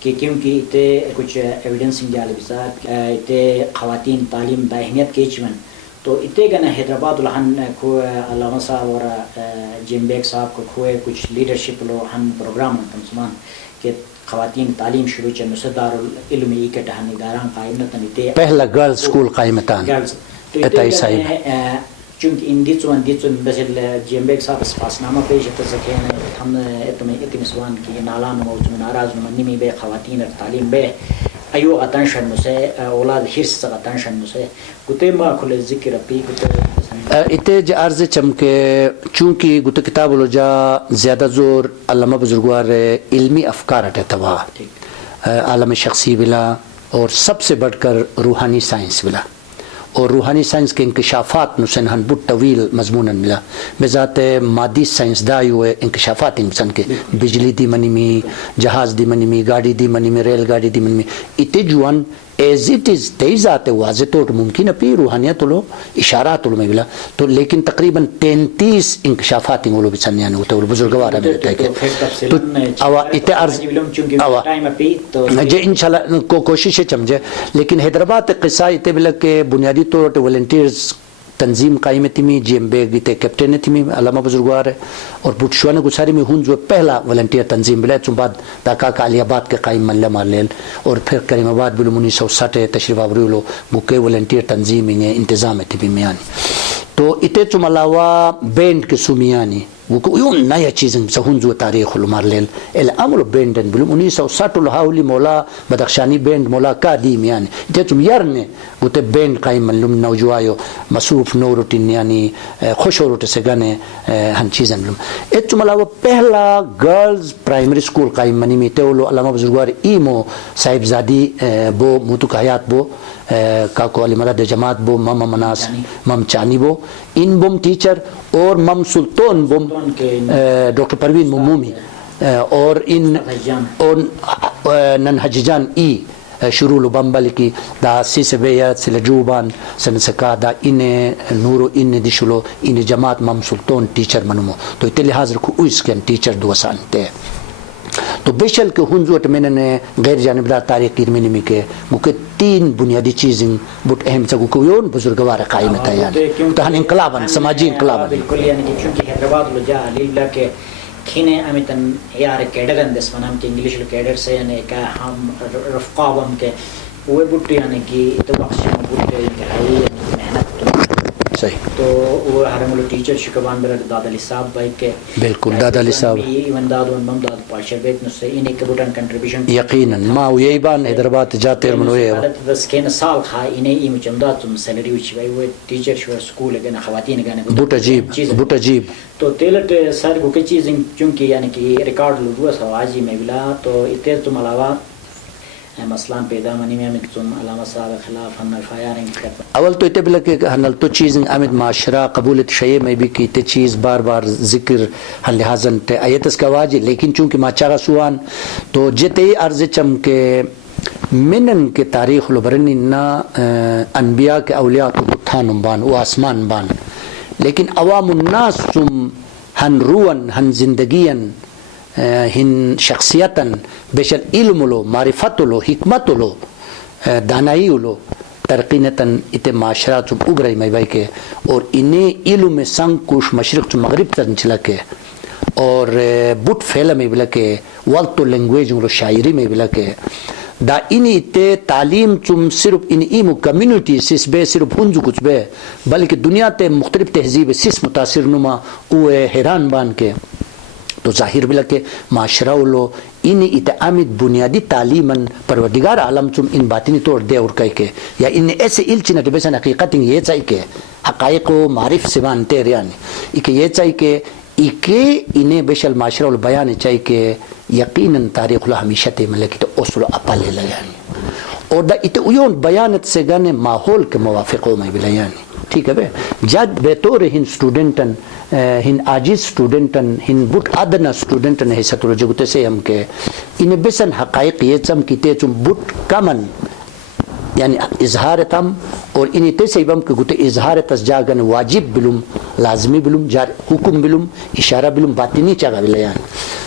کہ کیونکہ تے کچھ ایویڈنسنگ جالب صاحب تے خواتین تعلیم با اہمیت کیچمن تو اتے گنا حیدرآباد لہن کو علامہ صاحب اور جیم بیگ صاحب کو کھوئے کچھ لیڈرشپ لو ہن پروگرام تمسمان کہ خواتین تعلیم شروع چن دار العلم اکٹ ہن ادارہ قائم نتن تے پہلا گرل سکول قائمتان اتائی صاحب چونکہ ان دیچون بسل جیم بیگ صاحب پاس نامہ پیش تسکین ہم اتمسوان کی نالان موجود ناراض نمی بے خواتین تعلیم بے ایو اتنشن مسے اولاد حرص اتنشن مسے گتے ما کھلے ذکر پی گتے اتے جا عرض چمکے چونکہ گتے کتاب لو جا زیادہ زور علامہ بزرگوار علمی افکار اٹھتوا عالم شخصی بلا اور سب سے بڑھ کر روحانی سائنس بلا اور روحانی سائنس کے انکشافات نسن ہن بٹ طویل مضمون ملا بذات مادی سائنس دایو انکشافات انسان کے بجلی دی منی میں جہاز دی منی میں گاڑی دی منی میں ریل گاڑی دی منی میں اتے جوان ایز اٹ از تیزات واضح طور ممکن ہے پی روحانیت لو اشارات لو میں بلا تو لیکن تقریباً 33 انکشافات انگولو بچانے آنے ہوتے ہیں بزرگوارہ میں رہتا ہے کہ تو اوا اتے عرض اوا جے انشاءاللہ کو کوشش ہے چمجھے لیکن حیدرآباد قصہ اتے بلا کہ بنیادی طور پر ولنٹیئرز تنظیم قائم تھی جی ایم بیگ تے کیپٹن تھی علامہ بزرگوار ہے اور بٹشوان گساری میں ہوں جو پہلا ولنٹیئر تنظیم بلا چون بعد داکا علی آباد کے قائم ملہ مار لیل اور پھر کریم آباد بلو 1960 تشریف آوری لو بکے ولنٹیئر تنظیم انہیں انتظام تھی میانی تو اتے چم علاوہ بینڈ کے سومیانی وہ یوں نیا چیزیں سہون جو تاریخ لو مار لیل الامر بینڈن بلو 1960 لہاولی مولا بدخشانی بینڈ مولا کا دی میانی اتے چم یارنے گوتے بینڈ قائم ملم نوجوایو مصروف نوروٹین یعنی خوش روٹ سے گانے ہن چیزیں بلم اتے چم علاوہ پہلا گرلز پرائمری سکول قائم منی میں تولو علامہ بزرگوار ایمو صاحب زادی بو موتوک حیات بو کاکو علی مدد جماعت بو مم مناس مم چانی بو ان بوم ٹیچر اور مم سلطان بوم ڈاکٹر پروین ممومی اور ان نن حججان ای شروع بمبل کی دا سی سے بیعت سے لجوبان سن سکا دا ان نورو ان دشلو ان جماعت مم سلطان ٹیچر منمو تو اتے لحاظ رکھو اس کے ٹیچر دو سانتے تو بیشل کے ہنزوٹ میں نے غیر جانبدار تاریخ کی میں کے مکہ تین بنیادی چیزیں بہت اہم سے کویون بزرگوار قائم تھا یعنی تو ہن انقلاباً سماجی انقلاباً بالکل یعنی کہ چونکہ حیدرآباد لو جا لیلا کے کھینے امیتن یار کیڈرن دس منام کے انگلش لو کیڈر سے یعنی کہ ہم رفقابم کے وہ بٹ یعنی کہ تو بخش بٹ کہ ہے محنت صحیح تو وہ ہرم لو ٹیچر شکبان بر دادا علی صاحب بھائی کے بالکل دادا علی صاحب ایون دادو ان داد پاشر بیت نو سے انہیں کے بٹن کنٹریبیوشن یقیناً ما یہی بان حیدرآباد جاتے من ہوئے حالت دس کے سال کھا انہیں ای مچمدا تم سیلری وچ بھائی وہ ٹیچر شو اسکول گنا خواتین گنا بہت عجیب بہت عجیب تو تیلٹ سر کو کی چیزیں چونکہ یعنی کہ ریکارڈ لگوا سواجی میں بلا تو اتنے تم علاوہ مثلاً پیدا منی میں تم علامہ صاحب خلاف ہم فائرنگ اول تو اتنے بلا کہ ہنل تو چیزیں آمد معاشرہ قبولیت شیء میں بھی کی تے چیز بار بار ذکر ہن لحاظاً تے آیتس کا واجی لیکن چونکہ ما چارا سوان تو جتے عرض چم کے منن کے تاریخ لو برنی نا انبیاء کے اولیاء تو بتھان بان و آسمان بان لیکن عوام الناس چم ہن روان ہن زندگیاً ہن شخصیتاً بیشل علم لو معرفت لو حکمت لو دانائی لو ترقینتاً اتنے معاشرات چم ابرائی میں بائی کے اور انہیں علم سنگ کوش مشرق چم مغرب تن چلا کے اور بٹ فیلہ میں بلا کے والتو لنگویج لو شاعری میں بلا کے دا انہیں تے تعلیم چم صرف ان ایمو کمیونٹی سس بے صرف ہنجو کچھ بے بلکہ دنیا تے مختلف تہذیب سس متاثر نما اوے حیران بان کے تو ظاہر بلا کہ معاشرہ لو ان اتعامد بنیادی تعلیماً پروردگار عالم چم ان باطنی طور دے اور کہے کے یا ان ایسے علچنا کہ بیسن حقیقت یہ چاہیے کہ حقائق و معرف سبان تیر یعنی کہ یہ چاہیے کہ ایکے انہیں بیشل معاشرہ بیان چاہیے کہ یقیناً تاریخ اللہ ہمیشہ تے ملکی تو اصول اپل لے یعنی اور دا اتعیون بیانت سے گانے ماحول کے موافقوں میں بلا یعنی ٹھیک ہے بے جد بے طور ہن سٹوڈنٹن ہن آجیز سٹوڈنٹن ہن بٹ ادنا سٹوڈنٹن ہے ستر جگتے سے ہم کے انہیں بسن حقائق یہ چم کی تے چم بٹ کمن یعنی اظہار تم اور انہیں تے سے بم کے گتے اظہار تس جاگن واجب بلوم لازمی بلوم جار حکم بلوم اشارہ بلوم باطنی چاگا بلیان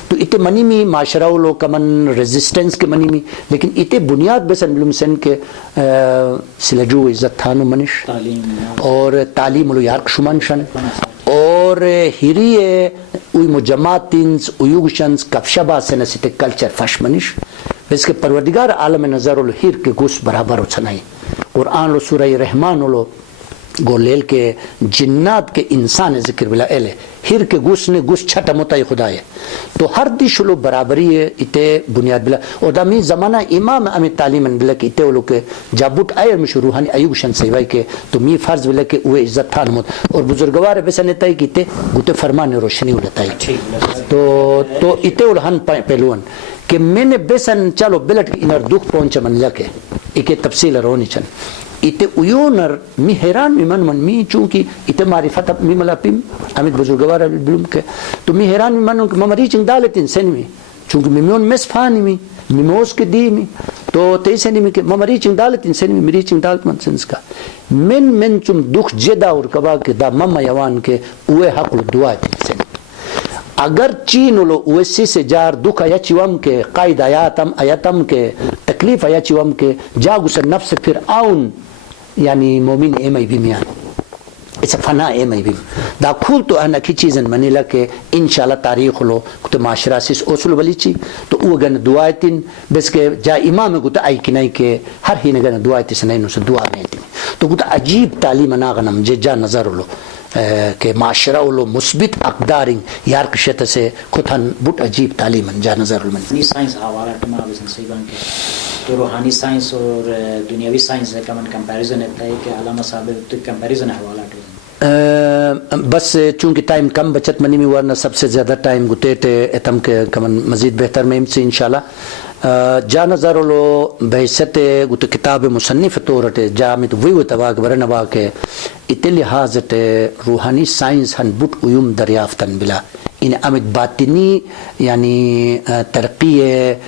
تو اتے منی میں معاشرہ لو کمن ریزسٹنس کے منی میں لیکن اتے بنیاد بسن بلوم سن کے سلجو عزت تھانو منش اور تعلیم لو یارک شمان شن اور ہیریے اوی مجمعاتینس اویوگشنس کفشبا سنسیتے کلچر فش منش اس کے پروردگار عالم نظر لو ہیر کے گوس برابر ہو چھنائی قرآن لو سورہ رحمان لو گو لیل کے جنات کے انسان ذکر بلا اہلے ہیر کے گوس نے گوس چھٹا متائی خدا ہے تو ہر دیش لو برابری ہے اتے بنیاد بلا اور دامی زمانہ امام امی تعلیم بلا کہ اتے لو کے جابوٹ آئے مش روحانی ایوب شن سیوائی کے تو می فرض بلا کہ وہ عزت تھا نمود اور بزرگوار بسا نیتائی کی اتے گوتے فرمان روشنی ہوتائی تو اتے الہن پہلوان کہ میں نے بسن چلو بلٹ انر دکھ پہنچا من لکے ایک تفصیل رونی چن اتے ایونر می حیران می من می چونکہ اتے معرفت می ملا پیم امید بزرگوار بلوم کے تو می حیران می من کہ ممری چنگ دالتین سن می چونکہ می میون مس فانی می موس کے دی می تو تیسے نہیں کہ ممری چنگ دالتین سن می میری چنگ دالت من سنس کا من چم دکھ جدا اور کبا کہ دا مم یوان کے اوے حق دعا تین سن اگر چین لو اویسی سے جار دکھ آیا چیوام کے قائد آیاتم کے تکلیف آیا چیوام کے جاگو سے نفس پھر آؤن یعنی مومن ایم ای بیم یعنی اسے فنا ایم ای بیم دا کھول تو انا کی چیزن منی لکے انشاءاللہ تاریخ لو کتے معاشرہ سیس اصول ولی چی تو او گن دعایتین بس کے جا امام گتا آئی کنائی کے ہر ہی نگن دعایتی سنائنو سے دعا نیتین تو گتا عجیب تعلیم ناغنم جا نظر لو کہ معاشرہ لو مثبت اقداریں یار کشت سے کتھن بٹ عجیب تعلیم جا نظر المن سائنس حوالہ تمام بزن سیبان کے تو روحانی سائنس اور دنیاوی سائنس کا من کمپیریزن ہے کہ علامہ صاحب تو کمپیریزن حوالہ تو بس چونکہ ٹائم کم بچت منی میں ورنہ سب سے زیادہ ٹائم گتے تھے اتم کے کمن مزید بہتر میں سے انشاءاللہ جا نظر لو بحثت گت کتاب مصنف طورت جامت ویو تواک برنوا کے ات لحاظ روحانی سائنس ہن بٹ ایوم دریافتن بلا ان امد باطنی یعنی ترقی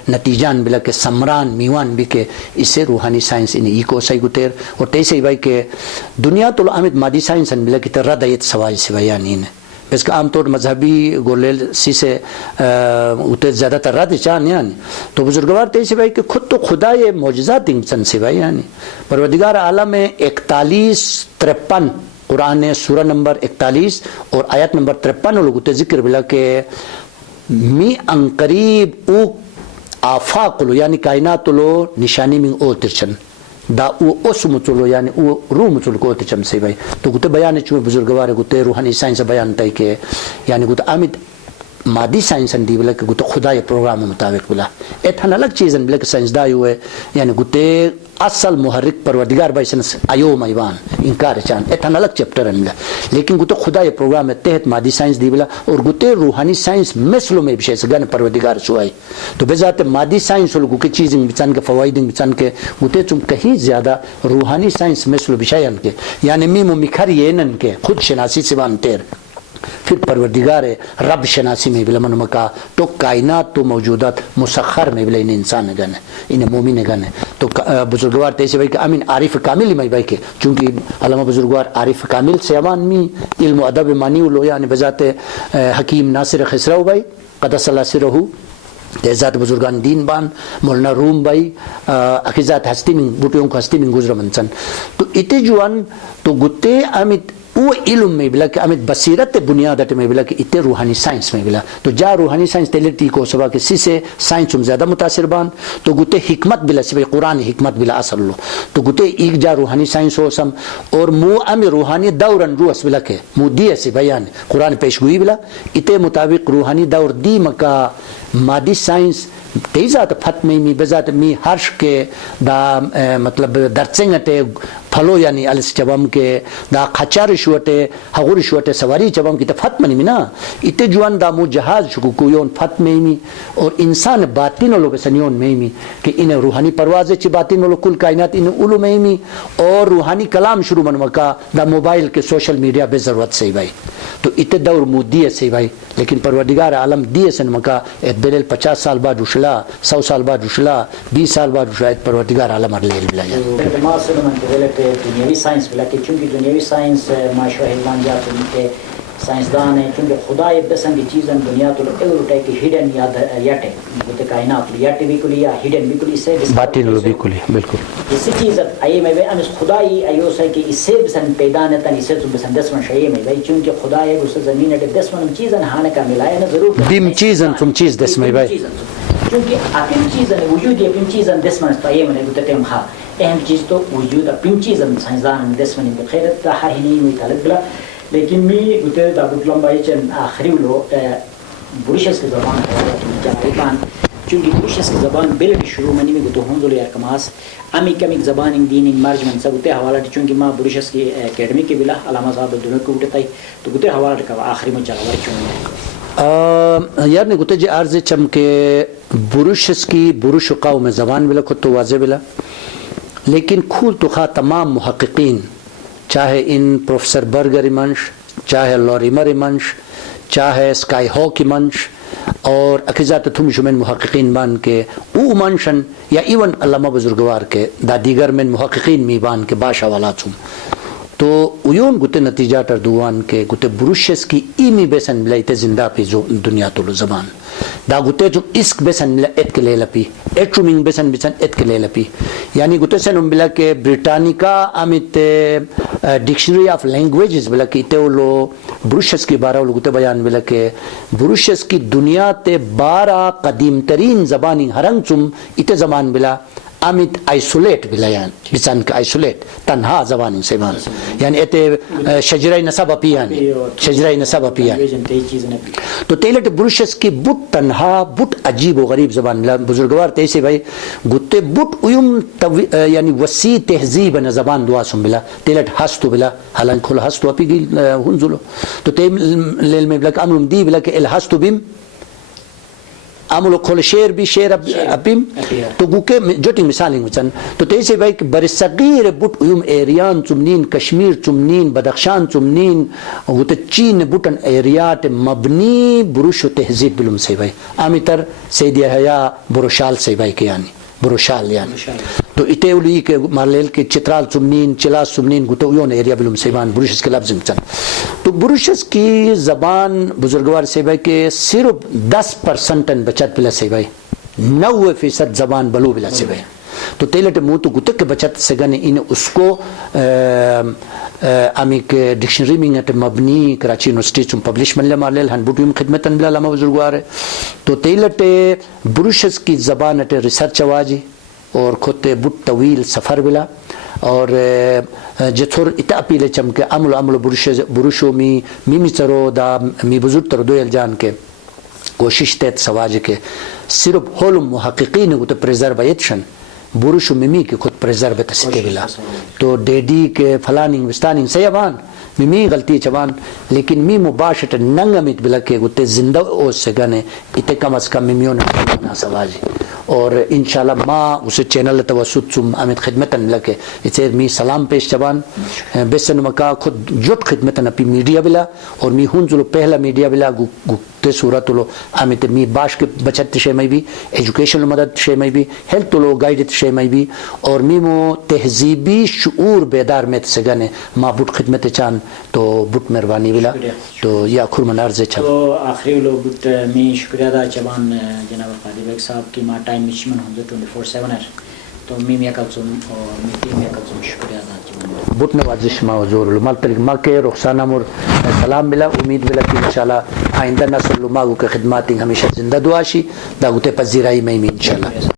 نتیجان بلا کے سمران میوان بھی کہ اسے روحانی سائنس ان ایکو سائی گتیر اور تیسے ہی بھائی کہ دنیا تو امد مادی سائنس ہن بلا کہ رد ایت سوائی سوایان ان اس کا عام طور مذہبی گولیل سی سے اتے زیادہ تر رات چاہن یعنی تو بزرگوار تے سے بھائی کہ خود تو خدا یہ معجزات انسان سے بھائی یعنی پروردگار عالم میں 41-53 قرآن سورہ نمبر 41 اور آیت نمبر 53 لوگ تے ذکر بلا کہ می انقریب او آفاق لو یعنی کائنات لو نشانی من او ترچن دا او اس مچلو یعنی او روح مچل کو تچم سے بھائی تو گتے بیان چوے بزرگوار گتے روحانی سائنس بیان تائی کہ یعنی گتے آمد مادی سائنس دی بلا کہ گتے خدا یہ پروگرام مطابق بلا ایتھن الگ چیزن بلا کہ سائنس دائی ہوئے یعنی گتے اصل محرک پروردگار بائی سنس ایوم ایوان انکار چان ایتھن الگ چپٹر بلا لیکن گتے خدا یہ پروگرام تحت مادی سائنس دی بلا اور گتے روحانی سائنس مثلوں میں بشے سگن پروردگار سوائی تو بذات مادی سائنس لوگوں کی چیزیں بچان کے فوائد بچان کے گتے چم کہیں زیادہ روحانی سائنس مثل بشایان کے یعنی میم و مکھر یہ کے خود شناسی سوان تیر پھر پروردگار رب شناسی میں بلا منمکا تو کائنات تو موجودات مسخر میں بلا انہیں انسان گنے انہیں مومن گنے تو بزرگوار تیسے بھائی کہ امین عارف کامل میں بھائی کہ چونکہ علامہ بزرگوار عارف کامل سے امان می علم و ادب مانی لو یعنی بذات حکیم ناصر خسرو بھائی قدس اللہ سرہو ذات بزرگان دین بان مولانا روم بھائی اخیزات ہستی من بوٹیوں کو ہستی من گزر منسن تو اتے جوان تو گتے امید وہ علم میں بلا کہ امید بصیرت بنیادت میں بلا کہ اتے روحانی سائنس میں بلا تو جا روحانی سائنس تلیتی کو سبا کہ سی سے سائنس زیادہ متاثر بان تو گتے حکمت بلا سبا قرآن حکمت بلا اصل لو تو گتے ایک جا روحانی سائنس ہو سم اور مو امی روحانی دورن روح بلا کہ مو دیئے سے بیان قرآن پیشگوئی بلا اتے مطابق روحانی دور دی مکا مادی سائنس تیزات فتح میں بذات می ہرش کے دا مطلب درچنگتے پھلو یعنی الس چبم کے دا خچار شوٹے حغور شوٹے سواری چبم کی تفت منی منا اتے جوان دا مو جہاز شکو کویون فت میں می اور انسان باطن لو بسنیون میں می کہ انہیں روحانی پرواز چی باطن لو کل کائنات انہیں علو میں می اور روحانی کلام شروع منوکا دا موبائل کے سوشل میڈیا بے ضرورت سے بھائی تو اتے دور مو دیئے سے بھائی لیکن پروردگار عالم دیئے سے مکا ایت دلیل 50 سال بعد رشلا 100 سال بعد رشلا 20 سال بعد رشلا ایت پروردگار عالم ارلیل بلا جائے دنیاوی سائنس بلا کہ چونکہ دنیاوی سائنس معاشرہ ہلمان جاتے ہیں کہ سائنسدان ہیں چونکہ خدا یہ بسنگی چیزیں دنیا تو ایور اٹھائے کہ ہیڈن یا یاٹے بولتے کائنات یاٹے بھی کلی یا ہیڈن بھی کلی سے باطن لو بھی کلی بالکل اسی چیز آئیے میں امس خدا ہی ایو سے کہ اس سے بسن پیدانے تن اسے تو بسن دسمن شایئے میں بھائی چونکہ خدا ہے اس زمین ہے دسمن چیزیں ہانے کا ملایا نا ضرور دیم چیزیں تم چیز دسمن بھائی چونکہ اپن چیزیں وجود ہے اپن چیزیں دسمن پائیے میں بولتے ہیں ہاں اہم چیز تو وجود اپن چیزیں سائنسدان دسمن بخیرت تا ہر ہی نہیں تعلق بلا لیکن می گوتے دا بطلم بائی چن آخری لو بروشس کی زبان جاریبان چونکہ بروشس کی زبان بلڈ شروع منی میں گوتے ہوں دولے ارکماس امی کمی زبان دین مرج من سا گوتے حوالہ چونکہ ما بروشس کی اکیڈمی کے بلا علامہ صاحب دنوں کو گوتے تائی تو گوتے حوالہ کا آخری میں جاوار چونگے یار نے گوتے جی عرض چم کے بروشس کی بروش قاو میں زبان بلا خود تو واضح بلا لیکن کھول تو خواہ تمام محققین چاہے ان پروفیسر برگر منش چاہے لوریمر منش چاہے سکائی ہاک منش اور اکیزات تم شمن محققین بان کے او منشن یا ایون علامہ بزرگوار کے دا دیگر من محققین می بان کے باشا والا چم تو ایون گوتے نتیجہ تر دوان کے گوتے بروشس کی ایمی بیسن ملائیتے زندہ پی دنیا طول زبان دا گوتے جو اسک بیسن ملا ایت کے لے لپی ایٹرومنگ بیسن ایت کے لے لپی یعنی گوتے سے نم بلا کہ Britannica Amit dictionary of languages بلا کہ اتے لو بروشس کی 12 گوتے بیان بلا کہ بروشس کی دنیا تے 12 قدیم ترین زبانی ہرنگ چم اتے زبان بلا امیت آئسولیٹ بلا یعنی بسان کا آئسولیٹ تنہا زبانی سے بان یعنی ایتے شجرہ نصب اپیان شجرہ نصب اپیان تو تیلٹ بروشس کی بٹ تنہا بٹ عجیب و غریب زبان ملا بزرگوار تیسے بھائی گتے بٹ ایم یعنی وسیع تہذیب نا زبان دعا سن بلا تیلٹ ہستو بلا حالان کھول ہستو اپی گی ہنزلو تو تیم لیل میں بلا کہ امرم دی بلا کہ الہستو بیم عملو کھول شیر بھی شیر اپیم تو گوکے جوٹی مثالیں گوچن تو تیسے بھائی کہ برصغیر بٹ ایوم ایریان چمنین کشمیر چمنین بدخشان چمنین گوتے چین بٹن ایریات مبنی بروش و تہذیب بلوم سے بھائی آمی تر سیدی حیاء بروشال سے بھائی کہ یعنی بروشال یعنی تو ایتیولی کے مارلیل کے چترال سمنین چلا سمنین گتو یون ایریا بلوم سیبان بروشس کے لفظ مچن تو بروشس کی زبان بزرگوار سیبائی کے صرف 10% بچت بلا سیبائی 90% زبان بلو بلا سیبائی تو تیلٹ منہ تو گتک کے بچت سگنے ان اس کو امی کے ڈکشنری میں مبنی کراچی یونیورسٹی چم پبلش ملے مارلیل ہن بوٹیم خدمتن بلا لما بزرگوار ہے تو تیلٹ بروشس کی زبان ریسرچ واجی اور خود بٹ طویل سفر بلا اور جتھور اتا اپیلے چمکے عمل بروشو می چرو دا می بزرگ تر دویل جان کے کوشش تیت سواج کے صرف ہولم محققین کو تو پریزربیشن بروشو ممی کے خود پریزربیت سکے بلا تو ڈیڈی کے فلاننگ وستاننگ سیابان ممی غلطی چوان لیکن می مباشرت ننگ امیت بلا کے گتے زندہ او سگنے اتے کم از کم ممیون نا سواجی اور انشاءاللہ ما اسے چینل توسط چم امیت خدمتن لکے اسے می سلام پیش چوان بیسن مکا خود جٹ خدمتن اپی میڈیا بلا اور می ہنزلو پہلا میڈیا بلا گتے صورت لو امیت می باش کے بچت شے میں بھی ایجوکیشن مدد شے میں بھی ہیلتھ لو گائیڈت شے میں بھی اور میمو تہذیبی شعور بیدار میں سگنے ما بٹ خدمت چان تو بٹ مہربانی بلا تو یا خرمن عرض چا تو آخری لو بٹ می شکریہ دا چبان جناب قادی بیگ صاحب کی ما ٹائم مشمن ہوں 24/7 ہے تو می میا کلسوم اور می ٹیم میا کلسوم شکریہ دا چبان بٹ نوازش ما حضور مال تلک ما کے رخسانہ مر سلام ملا امید ملا کہ انشاءاللہ آئندہ نسل ما کو خدمات ہمیشہ زندہ دعا شی دا گتے پذیرائی میں انشاءاللہ